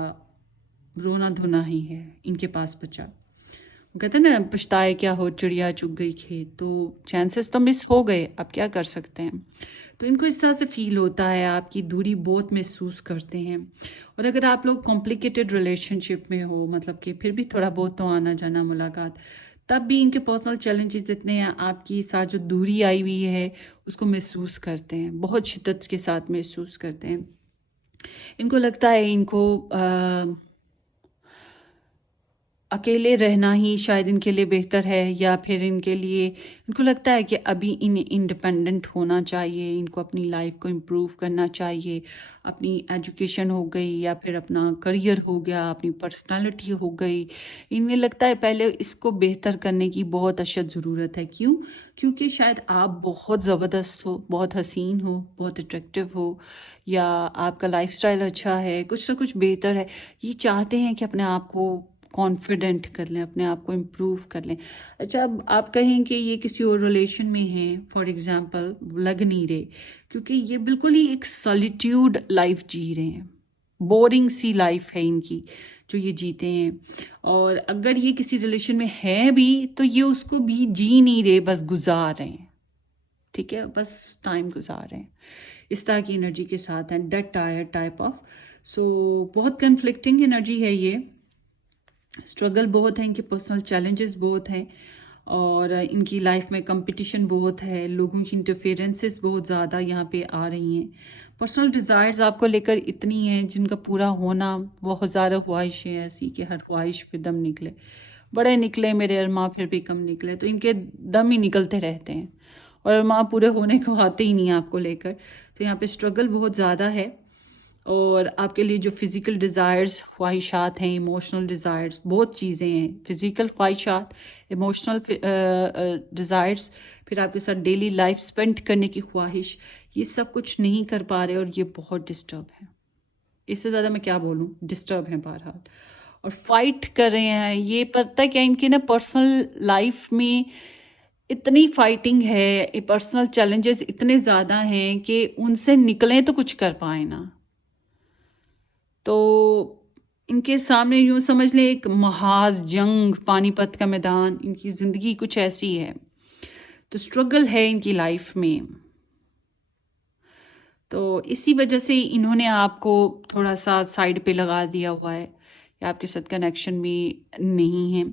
रोना धोना ही है इनके पास बचा। वो कहते हैं ना, पछताए क्या हो चिड़िया चुग गई खेत, तो चांसेस तो मिस हो गए, अब क्या कर सकते हैं। तो इनको इस तरह से फील होता है, आपकी दूरी बहुत महसूस करते हैं। और अगर आप लोग कॉम्प्लिकेटेड रिलेशनशिप में हो, मतलब कि फिर भी थोड़ा बहुत तो आना जाना मुलाकात, तब भी इनके पर्सनल चैलेंजेस इतने हैं, आपकी साथ जो दूरी आई हुई है उसको महसूस करते हैं, बहुत शिद्दत के साथ महसूस करते हैं। इनको लगता है इनको अकेले रहना ही शायद इनके लिए बेहतर है, या फिर इनके लिए इनको लगता है कि अभी इन्हें इंडिपेंडेंट होना चाहिए, इनको अपनी लाइफ को इम्प्रूव करना चाहिए, अपनी एजुकेशन हो गई या फिर अपना करियर हो गया, अपनी पर्सनालिटी हो गई, इन्हें लगता है पहले इसको बेहतर करने की बहुत अशद ज़रूरत है। क्यों? क्योंकि शायद आप बहुत ज़बरदस्त हो, बहुत हसीन हो, बहुत अट्रैक्टिव हो, या आपका लाइफस्टाइल अच्छा है, कुछ ना कुछ बेहतर है, ये चाहते हैं कि अपने आप को कॉन्फिडेंट कर लें, अपने आप को इम्प्रूव कर लें। अच्छा, अब आप कहें कि ये किसी और रिलेशन में हैं, फॉर एग्जांपल, लग नहीं रहे, क्योंकि ये बिल्कुल ही एक सॉलिट्यूड लाइफ जी रहे हैं, बोरिंग सी लाइफ है इनकी जो ये जीते हैं। और अगर ये किसी रिलेशन में है भी तो ये उसको भी जी नहीं रहे, बस गुजार रहे हैं, ठीक है, बस टाइम गुजार रहे हैं। इस तरह की एनर्जी के साथ हैं, डेड टायर्ड टाइप ऑफ। सो बहुत कन्फ्लिक्टिंग एनर्जी है ये, स्ट्रगल बहुत है, इनके पर्सनल चैलेंजेस बहुत हैं, और इनकी लाइफ में कंपटीशन बहुत है, लोगों की इंटरफेरेंसेस बहुत ज़्यादा यहाँ पे आ रही हैं। पर्सनल डिज़ायर्स आपको लेकर इतनी हैं जिनका पूरा होना, बहुत ज़्यादा ख्वाहिशें ऐसी कि हर ख्वाहिश पे दम निकले, बड़े निकले मेरे अरमा फिर भी कम निकले, तो इनके दम ही निकलते रहते हैं और अरमा पूरे होने को आते ही नहीं आपको लेकर। तो यहाँ पे स्ट्रगल बहुत ज़्यादा है, और आपके लिए जो फिज़िकल डिज़ायर्स, ख्वाहिशात हैं, इमोशनल डिज़ायर्स, बहुत चीज़ें हैं, फिज़िकल ख्वाहिशात, इमोशनल डिज़ायर्स, फिर आपके साथ डेली लाइफ स्पेंड करने की ख्वाहिश, ये सब कुछ नहीं कर पा रहे और ये बहुत डिस्टर्ब है। इससे ज़्यादा मैं क्या बोलूँ, डिस्टर्ब हैं बहरहाल, और फाइट कर रहे हैं। ये पता है क्या, इनके ना पर्सनल लाइफ में इतनी फाइटिंग है, पर्सनल चैलेंजेस इतने ज़्यादा हैं कि उनसे निकलें तो कुछ कर पाए ना। तो इनके सामने यूँ समझ लें एक महाज जंग, पानीपत का मैदान, इनकी ज़िंदगी कुछ ऐसी है। तो स्ट्रगल है इनकी लाइफ में, तो इसी वजह से इन्होंने आपको थोड़ा सा साइड पे लगा दिया हुआ है या आपके साथ कनेक्शन में नहीं है।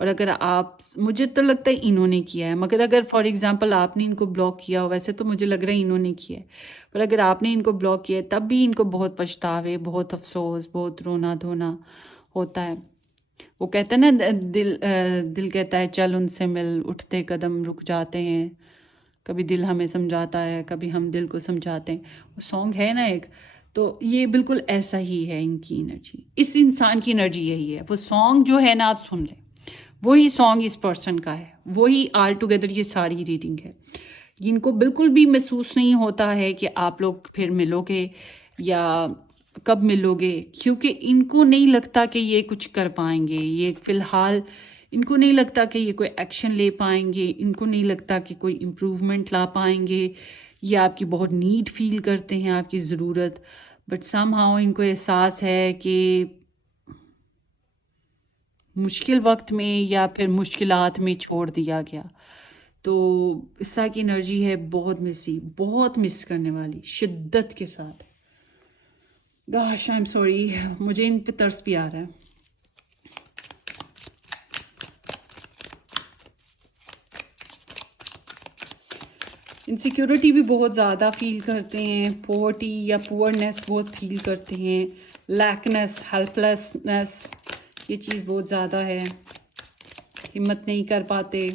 और अगर आप, मुझे तो लगता है इन्होंने किया है, मगर अगर फॉर एग्जांपल आपने इनको ब्लॉक किया हो, वैसे तो मुझे लग रहा है इन्होंने किया है, पर अगर आपने इनको ब्लॉक किया है तब भी इनको बहुत पछतावे, बहुत अफसोस, बहुत रोना धोना होता है। वो कहते हैं ना, दिल कहता है चल उनसे मिल, उठते कदम रुक जाते हैं, कभी दिल हमें समझाता है, कभी हम दिल को समझाते हैं। वो सॉन्ग है ना एक, तो ये बिल्कुल ऐसा ही है इनकी एनर्जी, इस इंसान की एनर्जी यही है। वो सॉन्ग जो है ना, आप सुन लें, वही सॉन्ग इस पर्सन का है, वही ऑल टुगेदर ये सारी रीडिंग है। इनको बिल्कुल भी महसूस नहीं होता है कि आप लोग फिर मिलोगे या कब मिलोगे, क्योंकि इनको नहीं लगता कि ये कुछ कर पाएंगे। ये फिलहाल इनको नहीं लगता कि ये कोई एक्शन ले पाएंगे, इनको नहीं लगता कि कोई इम्प्रूवमेंट ला पाएंगे। ये आपकी बहुत नीड फील करते हैं, आपकी ज़रूरत, बट समहाउ इनको एहसास है कि मुश्किल वक्त में या फिर मुश्किलात में छोड़ दिया गया। तो इस तरह की एनर्जी है, बहुत मिस करने वाली, शिद्दत के साथ। गॉश आई एम सॉरी, मुझे इन पे तरस भी आ रहा है। इनसिक्योरिटी भी बहुत ज़्यादा फील करते हैं, पॉवर्टी या पुअरनेस बहुत फील करते हैं, लैकनेस, हेल्पलेसनेस, ये चीज़ बहुत ज़्यादा है, हिम्मत नहीं कर पाते।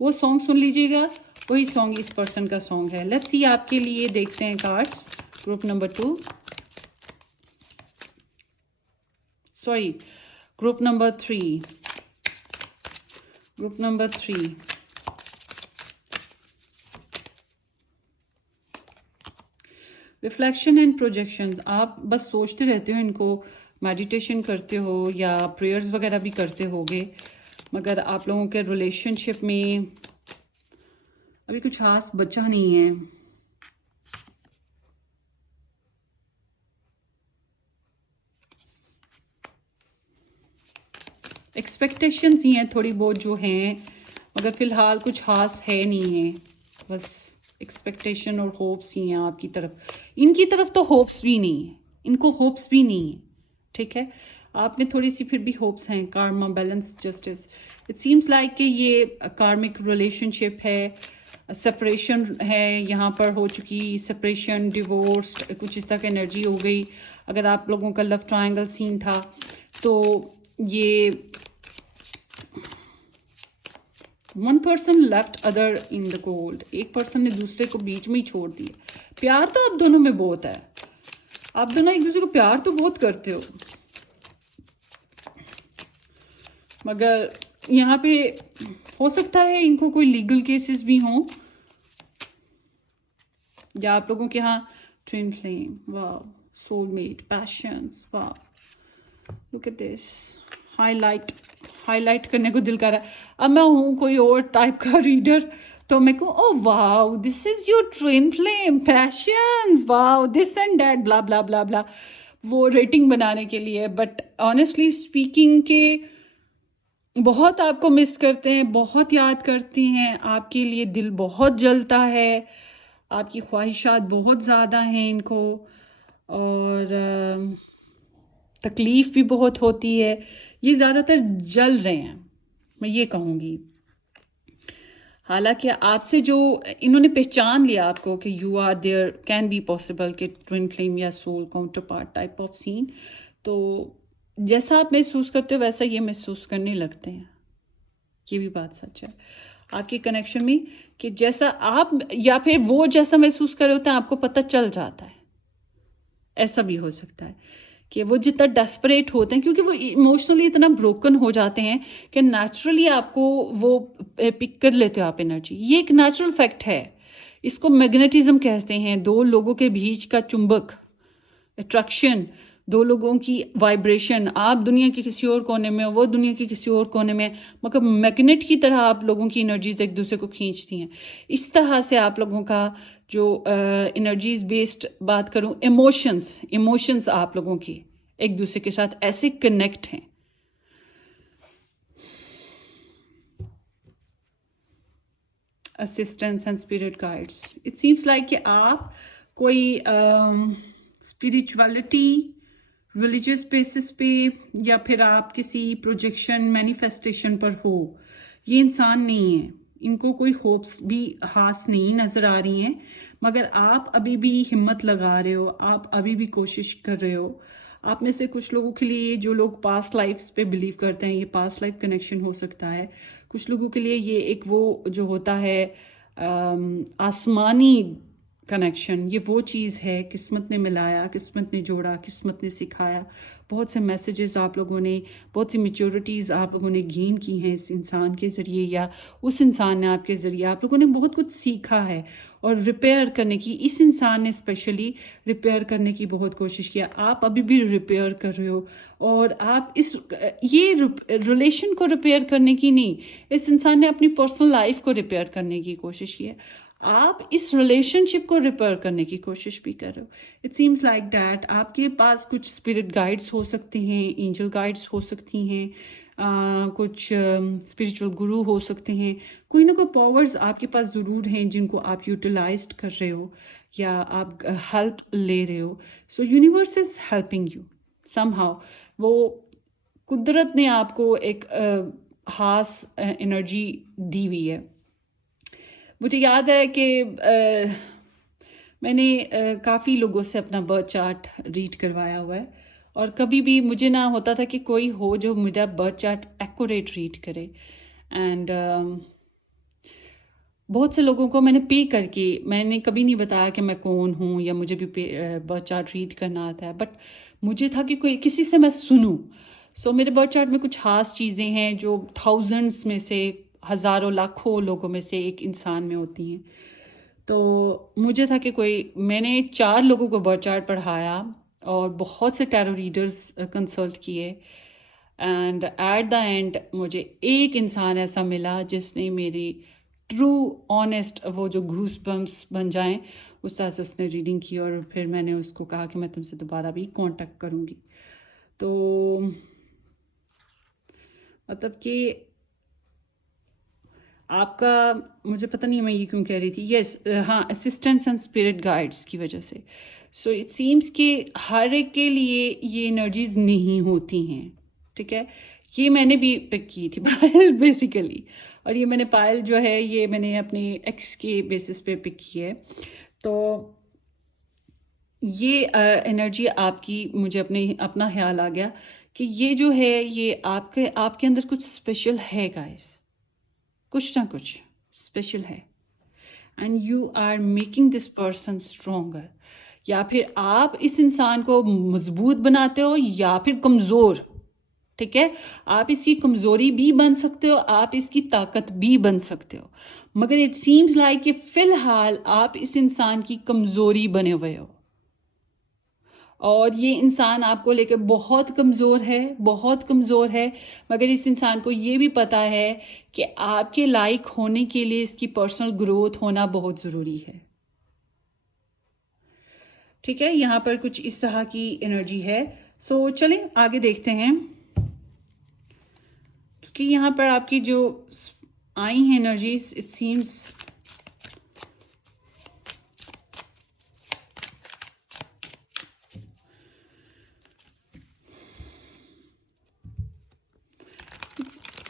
वो सॉन्ग सुन लीजिएगा, वही सॉन्ग इस पर्सन का सॉन्ग है। लेट्स सी आपके लिए, देखते हैं cards. Group number 2, sorry group number 3, group number 3, reflection and projections. आप बस सोचते रहते हो इनको, मेडिटेशन करते हो या प्रेयर्स वगैरह भी करते होगे, मगर आप लोगों के रिलेशनशिप में अभी कुछ खास बचा नहीं है। एक्सपेक्टेशंस ही हैं थोड़ी बहुत जो हैं, मगर फिलहाल कुछ खास है नहीं है, बस एक्सपेक्टेशन और होप्स ही हैं आपकी तरफ। इनकी तरफ तो होप्स भी नहीं है, इनको होप्स भी नहीं है, ठीक है। आप में थोड़ी सी फिर भी होप्स हैं। Karma, balance, justice, it seems like कि ये कार्मिक रिलेशनशिप है, सेपरेशन है, यहाँ पर हो चुकी सेपरेशन, डिवोर्स, कुछ इस तरह की एनर्जी हो गई। अगर आप लोगों का लव ट्रायंगल सीन था तो ये one person left other in the cold, एक पर्सन ने दूसरे को बीच में ही छोड़ दिया। प्यार तो आप दोनों में बहुत है, आप दोनों एक दूसरे को प्यार तो बहुत करते हो, मगर यहाँ पे हो सकता है इनको कोई लीगल केसेस भी हों, या आप लोगों के यहाँ ट्विन फ्लेम, वाह, सोलमेट, पैशंस, वाह, लुक एट दिस, हाईलाइट करने को दिल कर रहा है। अब मैं हूँ कोई और टाइप का रीडर, तो मैं कहूँ oh wow this is your twin flame, passions, wow this and that, blah blah blah blah, वो रेटिंग बनाने के लिए। बट ऑनेस्टली स्पीकिंग के बहुत आपको मिस करते हैं, बहुत याद करती हैं, आपके लिए दिल बहुत जलता है, आपकी ख्वाहिशात बहुत ज़्यादा हैं इनको, और तकलीफ़ भी बहुत होती है। ये ज़्यादातर जल रहे हैं, मैं ये कहूँगी। हालांकि आपसे जो इन्होंने पहचान लिया आपको कि you are there, can be possible कि ट्विन फ्लेम या soul counterpart type of scene, तो जैसा आप महसूस करते हो वैसा ये महसूस करने लगते हैं। ये भी बात सच है आपके कनेक्शन में, कि जैसा आप या फिर वो जैसा महसूस कर रहे होते हैं आपको पता चल जाता है। ऐसा भी हो सकता है कि वो जितना डेस्परेट होते हैं, क्योंकि वो इमोशनली इतना ब्रोकन हो जाते हैं कि नेचुरली आपको वो पिक कर लेते हो आप एनर्जी। ये एक नेचुरल फैक्ट है, इसको मैग्नेटिज्म कहते हैं। दो लोगों के बीच का चुंबक, अट्रैक्शन, दो लोगों की वाइब्रेशन, आप दुनिया के किसी और कोने में, वो दुनिया के किसी और कोने में, मतलब मैग्नेट की तरह आप लोगों की एनर्जीज एक दूसरे को खींचती हैं। इस तरह से आप लोगों का जो एनर्जीज बेस्ड बात करूं, इमोशंस आप लोगों की एक दूसरे के साथ ऐसे कनेक्ट हैं। Assistance and spirit guides, it seems like कि आप कोई स्पिरिचुअलिटी रिलीजियस बेसिस पे या फिर आप किसी प्रोजेक्शन मैनिफेस्टेशन पर हो, ये इंसान नहीं है, इनको कोई होप्स भी खास नहीं नज़र आ रही हैं, मगर आप अभी भी हिम्मत लगा रहे हो, आप अभी भी कोशिश कर रहे हो। आप में से कुछ लोगों के लिए, जो लोग पास्ट लाइफ्स पे बिलीव करते हैं, ये पास्ट लाइफ कनेक्शन हो सकता है। कुछ लोगों के लिए ये एक वो जो होता है आसमानी कनेक्शन, ये वो चीज़ है, किस्मत ने मिलाया, किस्मत ने जोड़ा, किस्मत ने सिखाया। बहुत से मैसेजेस आप लोगों ने, बहुत सी मेच्योरिटीज़ आप लोगों ने गेन की हैं इस इंसान के ज़रिए, या उस इंसान ने आपके ज़रिए, आप लोगों ने बहुत कुछ सीखा है और रिपेयर करने की, इस इंसान ने स्पेशली रिपेयर करने की बहुत कोशिश किया। आप अभी भी रिपेयर कर रहे हो, और आप ये रिलेशन को रिपेयर करने की नहीं, इस इंसान ने अपनी पर्सनल लाइफ को रिपेयर करने की कोशिश की है। आप इस रिलेशनशिप को रिपेयर करने की कोशिश भी कर रहे हो। इट सीम्स लाइक डैट आपके पास कुछ स्पिरिट गाइड्स हो सकते हैं, एंजल गाइड्स हो सकती हैं, कुछ स्पिरिचुअल गुरु हो सकते हैं, कोई ना कोई पावर्स आपके पास ज़रूर हैं जिनको आप यूटिलाइज कर रहे हो या आप हेल्प ले रहे हो। सो universe is helping you somehow. वो कुदरत ने आपको एक खास एनर्जी दी हुई है। मुझे याद है कि मैंने काफ़ी लोगों से अपना बर्थ चार्ट रीड करवाया हुआ है, और कभी भी मुझे ना होता था कि कोई हो जो मेरा बर्थ चार्ट एक्यूरेट रीड करे। एंड बहुत से लोगों को मैंने पे करके, मैंने कभी नहीं बताया कि मैं कौन हूँ या मुझे भी बर्थ चार्ट रीड करना आता है, बट मुझे था कि कोई किसी से मैं सुनूं। सो मेरे बर्थ चार्ट में कुछ खास चीज़ें हैं जो थाउजेंड्स में से, हज़ारों लाखों लोगों में से एक इंसान में होती हैं। तो मुझे था कि मैंने 4 लोगों को बर्थ चार्ट पढ़ाया और बहुत से टैरो रीडर्स कंसल्ट किए, एंड एट द एंड मुझे एक इंसान ऐसा मिला जिसने मेरी ट्रू ऑनेस्ट, वो जो घूस बम्स बन जाएं, उस तरह से उसने रीडिंग की, और फिर मैंने उसको कहा कि मैं तुमसे दोबारा भी कांटेक्ट करूँगी। तो मतलब कि आपका, मुझे पता नहीं मैं ये क्यों कह रही थी, यस हाँ, असिस्टेंट्स एंड स्पिरिट गाइड्स की वजह से। सो इट सीम्स कि हर एक के लिए ये एनर्जीज नहीं होती हैं, ठीक है। ये मैंने भी पिक की थी पायल बेसिकली, और ये मैंने पायल जो है ये मैंने अपने एक्स के बेसिस पे पिक की है। तो ये एनर्जी आपकी, मुझे अपना ख्याल आ गया कि ये जो है ये आपके अंदर कुछ स्पेशल है गाइस, कुछ ना कुछ स्पेशल है, and you are making this person stronger. या फिर आप इस इंसान को मजबूत बनाते हो या फिर कमज़ोर, ठीक है। आप इसकी कमज़ोरी भी बन सकते हो, आप इसकी ताकत भी बन सकते हो, मगर इट सीम्स लाइक कि फिलहाल आप इस इंसान की कमज़ोरी बने हुए हो, और ये इंसान आपको लेकर बहुत कमज़ोर है, बहुत कमज़ोर है। मगर इस इंसान को ये भी पता है कि आपके लायक होने के लिए इसकी पर्सनल ग्रोथ होना बहुत ज़रूरी है, ठीक है। यहाँ पर कुछ इस तरह की एनर्जी है। सो चलें आगे देखते हैं, क्योंकि यहाँ पर आपकी जो आई हैं एनर्जीज, इट सीम्स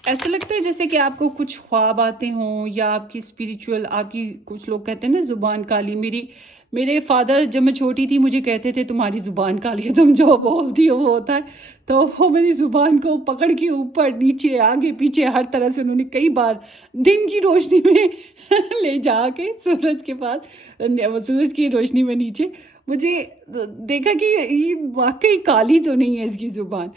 ऐसा लगता है जैसे कि आपको कुछ ख्वाब आते हों, या आपकी स्पिरिचुअल, आपकी, कुछ लोग कहते हैं ना जुबान काली। मेरे फादर जब मैं छोटी थी मुझे कहते थे तुम्हारी जुबान काली है, तुम जो बोलती हो वो होता है। तो वो मेरी जुबान को पकड़ के ऊपर नीचे आगे पीछे हर तरह से उन्होंने कई बार दिन की रोशनी में ले जाके सूरज के पास, सूरज की रोशनी में नीचे मुझे देखा कि ये वाकई काली तो नहीं है इसकी जुबान।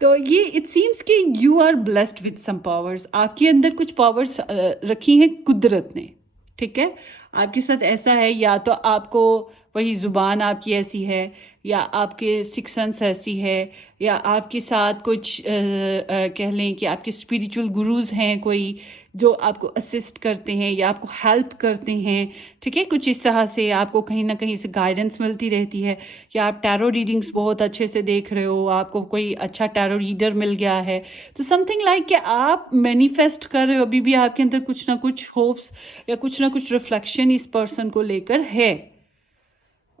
तो ये इट सीम्स कि you are blessed with some powers, आपके अंदर कुछ पावर्स रखी हैं कुदरत ने, ठीक है। आपके साथ ऐसा है, या तो आपको वही ज़ुबान आपकी ऐसी है, या आपके सिक्स सेंस ऐसी है, या आपके साथ कुछ कह लें कि आपके स्पिरिचुअल गुरुज हैं कोई जो आपको असिस्ट करते हैं या आपको हेल्प करते हैं, ठीक है। कुछ इस तरह से आपको कहीं ना कहीं से गाइडेंस मिलती रहती है, या आप टैरो रीडिंग्स बहुत अच्छे से देख रहे हो, आपको कोई अच्छा टैरो रीडर मिल गया है, तो समथिंग लाइक कि आप मैनिफेस्ट कर रहे हो, अभी भी आपके अंदर कुछ ना कुछ होप्स या कुछ ना कुछ रिफ्लेक्शन इस पर्सन को लेकर है।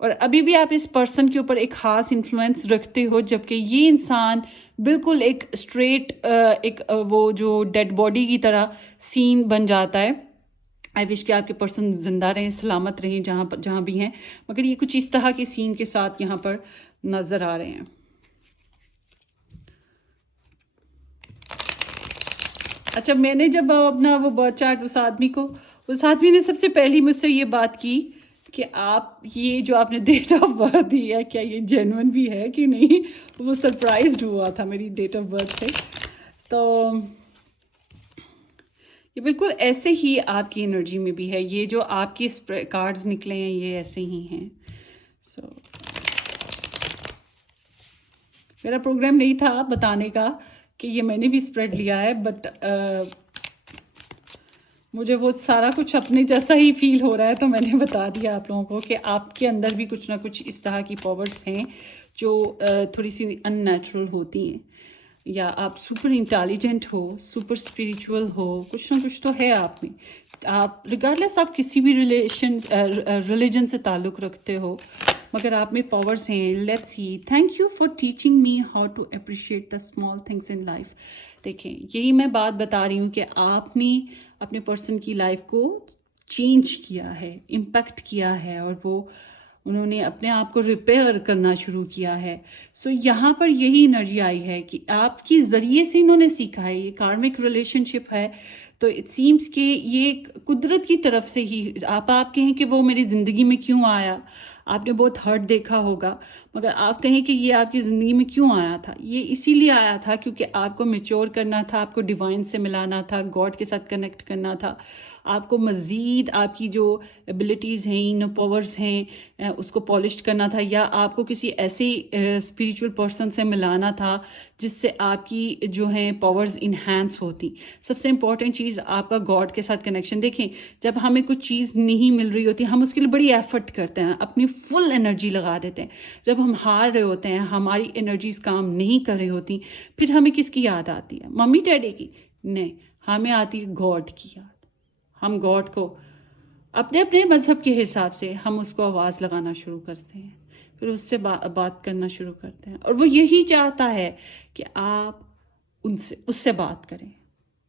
और अभी भी आप इस पर्सन के ऊपर एक ख़ास इन्फ्लुएंस रखते हो, जबकि ये इंसान बिल्कुल एक स्ट्रेट वो जो डेड बॉडी की तरह सीन बन जाता है। आई विश कि आपके पर्सन जिंदा रहें, सलामत रहें जहाँ भी हैं, मगर ये कुछ इस तरह के सीन के साथ यहाँ पर नज़र आ रहे हैं। अच्छा, मैंने जब अपना वो बर्थ चार्ट उस आदमी ने सबसे पहली मुझसे ये बात की कि आप ये जो आपने डेट ऑफ बर्थ दी है, क्या ये जेन्युइन भी है कि नहीं। वो सरप्राइज्ड हुआ था मेरी डेट ऑफ बर्थ से। तो ये बिल्कुल ऐसे ही आपकी एनर्जी में भी है। ये जो आपके कार्ड्स निकले हैं ये ऐसे ही हैं। सो मेरा प्रोग्राम नहीं था बताने का कि ये मैंने भी स्प्रेड लिया है, बट मुझे वो सारा कुछ अपने जैसा ही फील हो रहा है, तो मैंने बता दिया आप लोगों को कि आपके अंदर भी कुछ ना कुछ इस तरह की पावर्स हैं जो थोड़ी सी अननेचुरल होती हैं, या आप सुपर इंटेलिजेंट हो, सुपर स्पिरिचुअल हो, कुछ ना कुछ तो है आप में। आप रिगार्डलेस आप किसी भी रिलीजन से ताल्लुक़ रखते हो, मगर आप में पावर्स हैं। Let's see. Thank you for teaching me how to appreciate the small things in life. देखें, यही मैं बात बता रही हूँ कि आपने अपने पर्सन की लाइफ को चेंज किया है, इम्पैक्ट किया है, और उन्होंने अपने आप को रिपेयर करना शुरू किया है। सो यहाँ पर यही एनर्जी आई है कि आपके ज़रिए से इन्होंने सीखा है। ये कार्मिक रिलेशनशिप है, तो इट सीम्स कि ये कुदरत की तरफ से ही आप कहें कि वो मेरी ज़िंदगी में क्यों आया। आपने बहुत हर्ट देखा होगा, मगर आप कहें कि ये आपकी ज़िंदगी में क्यों आया था, ये इसीलिए आया था क्योंकि आपको मैच्योर करना था, आपको डिवाइन से मिलाना था, गॉड के साथ कनेक्ट करना था, आपको मज़ीद आपकी जो एबिलिटीज़ हैं, इन पावर्स हैं, उसको पॉलिश करना था, या आपको किसी ऐसे स्पिरिचुअल पर्सन से मिलाना था जिससे आपकी जो हैं पावर्स इन्हांस होती। सबसे इम्पॉर्टेंट चीज़ आपका गॉड के साथ कनेक्शन। देखें, जब हमें कुछ चीज़ नहीं मिल रही होती, हम उसके लिए बड़ी एफर्ट करते हैं, अपनी फुल एनर्जी लगा देते हैं। जब हम हार रहे होते हैं, हमारी एनर्जीज काम नहीं कर रही होती, फिर हमें किसकी याद आती है? मम्मी डैडी की नहीं, हमें आती है गॉड की याद। हम गॉड को अपने अपने मजहब के हिसाब से हम उसको आवाज़ लगाना शुरू करते हैं, फिर उससे बात करना शुरू करते हैं, और वो यही चाहता है कि आप उससे बात करें,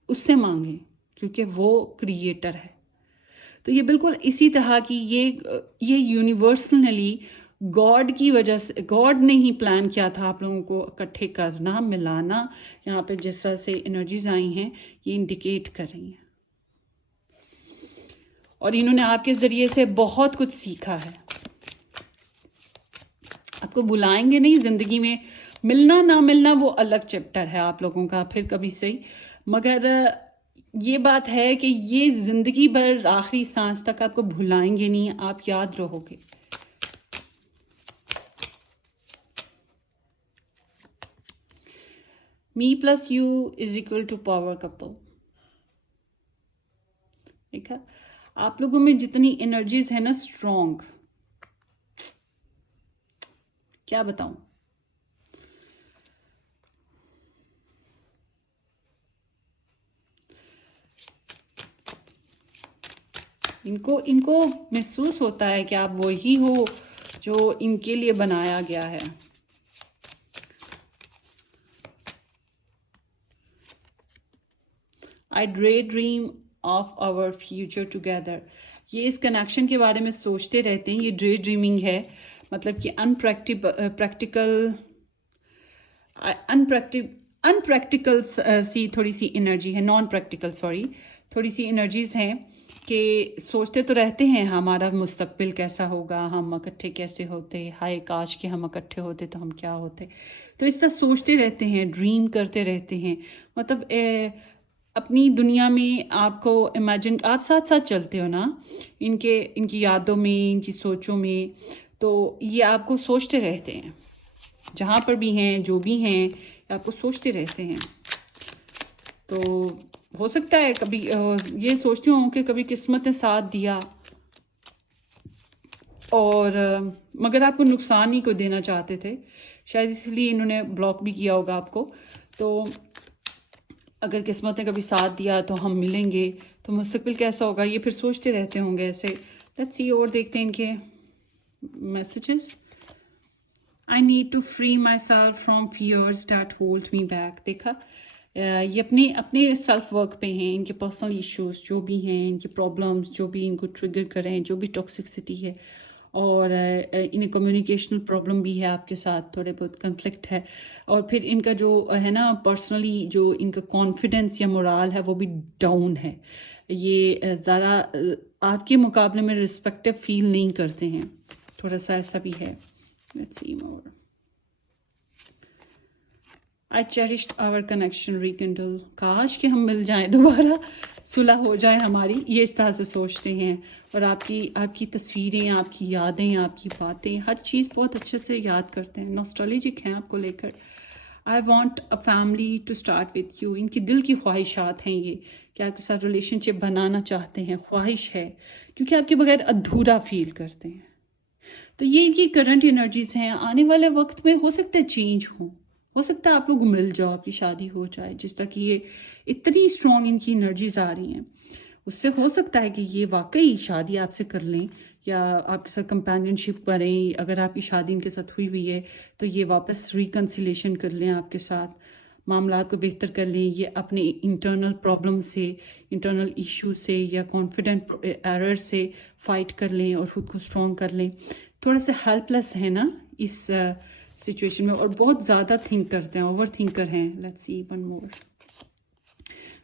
उससे मांगें, क्योंकि वो क्रिएटर है। तो ये बिल्कुल इसी तरह की ये यूनिवर्सली गॉड की वजह से, गॉड ने ही प्लान किया था आप लोगों को इकट्ठे करना, मिलाना। यहाँ पे जिस तरह से एनर्जीज आई हैं ये इंडिकेट कर रही हैं, और इन्होंने आपके ज़रिए से बहुत कुछ सीखा है। आपको बुलाएंगे नहीं ज़िंदगी में, मिलना ना मिलना वो अलग चैप्टर है आप लोगों का, फिर कभी सही, मगर ये बात है कि ये ज़िंदगी भर आखिरी सांस तक आपको भुलाएंगे नहीं, आप याद रहोगे। Me plus you is equal to power couple. ठीक है, आप लोगों में जितनी एनर्जीज है ना स्ट्रॉन्ग, क्या बताऊं। इनको महसूस होता है कि आप वही हो जो इनके लिए बनाया गया है। I dream of our future together. ये इस कनेक्शन के बारे में सोचते रहते हैं। ये ड्रीमिंग है, मतलब कि अनप्रैक्टिकल सी थोड़ी सी एनर्जी है, नॉन प्रैक्टिकल सॉरी, थोड़ी सी एनर्जीज हैं कि सोचते तो रहते हैं हमारा मुस्तकबिल कैसा होगा, हम इकट्ठे कैसे होते, हाय काश के हम इकट्ठे होते तो हम क्या होते। तो इस तरह सोचते रहते हैं, ड्रीम करते रहते हैं, मतलब अपनी दुनिया में आपको इमेजिन, आप साथ साथ चलते हो ना इनकी यादों में, इनकी सोचों में। तो ये आपको सोचते रहते हैं, जहाँ पर भी हैं, जो भी हैं, आपको सोचते रहते हैं। तो हो सकता है कभी ये सोचती हूँ कि कभी किस्मत ने साथ दिया, और मगर आपको नुकसान ही को देना चाहते थे, शायद इसलिए इन्होंने ब्लॉक भी किया होगा आपको। तो अगर किस्मत ने कभी साथ दिया तो हम मिलेंगे, तो मुस्तकबिल कैसा होगा ये फिर सोचते रहते होंगे ऐसे। लेट्स सी, और देखते हैं इनके messages. I need to free myself from fears that hold me back. देखा, ये अपने अपने सेल्फ वर्क पे हैं, इनके पर्सनल इश्यूज जो भी हैं, इनके प्रॉब्लम्स जो भी इनको ट्रिगर करें, जो भी टॉक्सिसिटी है, और इन्हें कम्युनिकेशनल प्रॉब्लम भी है आपके साथ, थोड़े बहुत कन्फ्लिक्ट है, और फिर इनका जो है ना पर्सनली जो इनका कॉन्फिडेंस या मोराल है वो भी डाउन है। ये ज़्यादा आपके मुकाबले में रिस्पेक्टिव फील नहीं करते हैं, थोड़ा सा ऐसा भी है। Let's see more. I cherished our connection rekindle. काश कि हम मिल जाएं दोबारा, सुलह हो जाए हमारी, ये इस तरह से सोचते हैं। और आपकी तस्वीरें, आपकी यादें, आपकी बातें, हर चीज़ बहुत अच्छे से याद करते हैं, नॉस्टैल्जिक हैं आपको लेकर। I want a family to start with you. इनकी दिल की ख्वाहिशात हैं ये, कि आपके साथ रिलेशनशिप बनाना चाहते हैं, ख्वाहिश है, क्योंकि आपके बगैर अधूरा फील करते हैं। तो ये इनकी करंट एनर्जीज हैं। आने वाले वक्त में हो सकता है चेंज हो सकता है आप लोग मिल जाओ, आपकी शादी हो जाए। जिस तरह की ये इतनी स्ट्रॉन्ग इनकी एनर्जीज आ रही हैं, उससे हो सकता है कि ये वाकई शादी आपसे कर लें या आपके साथ कंपेनियनशिप करें। अगर आपकी शादी इनके साथ हुई है तो ये वापस रिकन्सिलेशन कर लें आपके साथ, मामला को बेहतर कर लें। ये अपने इंटरनल प्रॉब्लम से, इंटरनल इशू से या कॉन्फिडेंट एरर से फाइट कर लें और खुद को स्ट्रॉन्ग कर लें। थोड़ा सा हेल्पलेस है ना इस सिचुएशन में, और बहुत ज़्यादा थिंक करते हैं, ओवर थिंकर हैं। Let's C one more.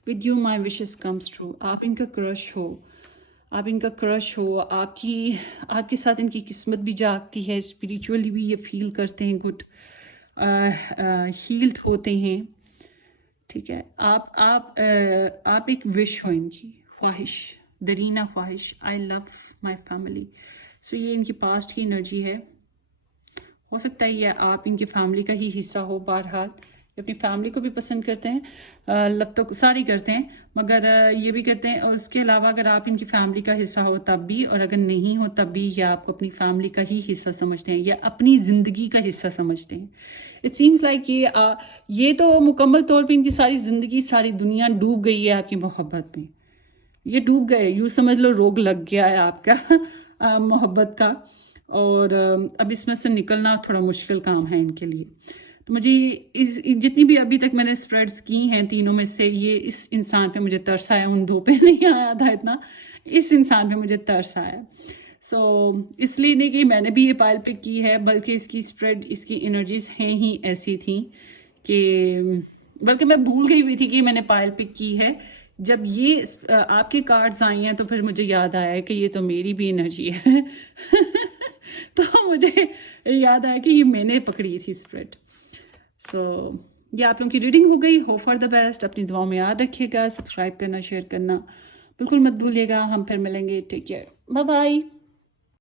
With you my wishes comes true. आप इनका क्रश हो, आपके साथ इनकी किस्मत भी जागती है, स्पिरिचुअली भी ये फील करते हैं गुड, हील्ड होते हैं। ठीक है, आप एक विश हो, इनकी ख्वाहिश, दरीना ख्वाहिश, आई लव माई फैमिली। सो ये इनकी पास्ट की एनर्जी है। हो सकता है ये आप इनकी फैमिली का ही हिस्सा हो। बहरहाल अपनी फैमिली को भी पसंद करते हैं, लव तो सारी करते हैं, मगर ये भी करते हैं। और उसके अलावा अगर आप इनकी फैमिली का हिस्सा हो तब भी, और अगर नहीं हो तब भी, ये आपको अपनी फैमिली का ही हिस्सा समझते हैं या अपनी ज़िंदगी का हिस्सा समझते हैं। इट सीम्स लाइक ये तो मुकम्मल तौर पे इनकी सारी ज़िंदगी, सारी दुनिया डूब गई है आपकी मोहब्बत में। ये डूब गए, यूँ समझ लो, रोग लग गया है आपका मोहब्बत का, और अब इसमें से निकलना थोड़ा मुश्किल काम है इनके लिए। तो मुझे जितनी भी अभी तक मैंने स्प्रेड्स की हैं तीनों में से, ये इस इंसान पे मुझे तरस आया, उन दो पे नहीं आया था इतना, इस इंसान पे मुझे तरस आया। सो इसलिए नहीं कि मैंने भी ये पायल पिक की है, बल्कि इसकी स्प्रेड, इसकी एनर्जीज हैं ही ऐसी थी कि बल्कि मैं भूल गई हुई थी कि मैंने पायल पिक की है। जब ये आपके कार्ड्स आई हैं तो फिर मुझे याद आया कि ये तो मेरी भी एनर्जी है तो मुझे याद आया कि ये मैंने पकड़ी थी स्प्रेड। सो ये आप लोगों की रीडिंग हो गई। Hope for the best. अपनी दुआओं में याद रखिएगा, सब्सक्राइब करना, शेयर करना बिल्कुल मत भूलिएगा। हम फिर मिलेंगे। Take care, bye bye.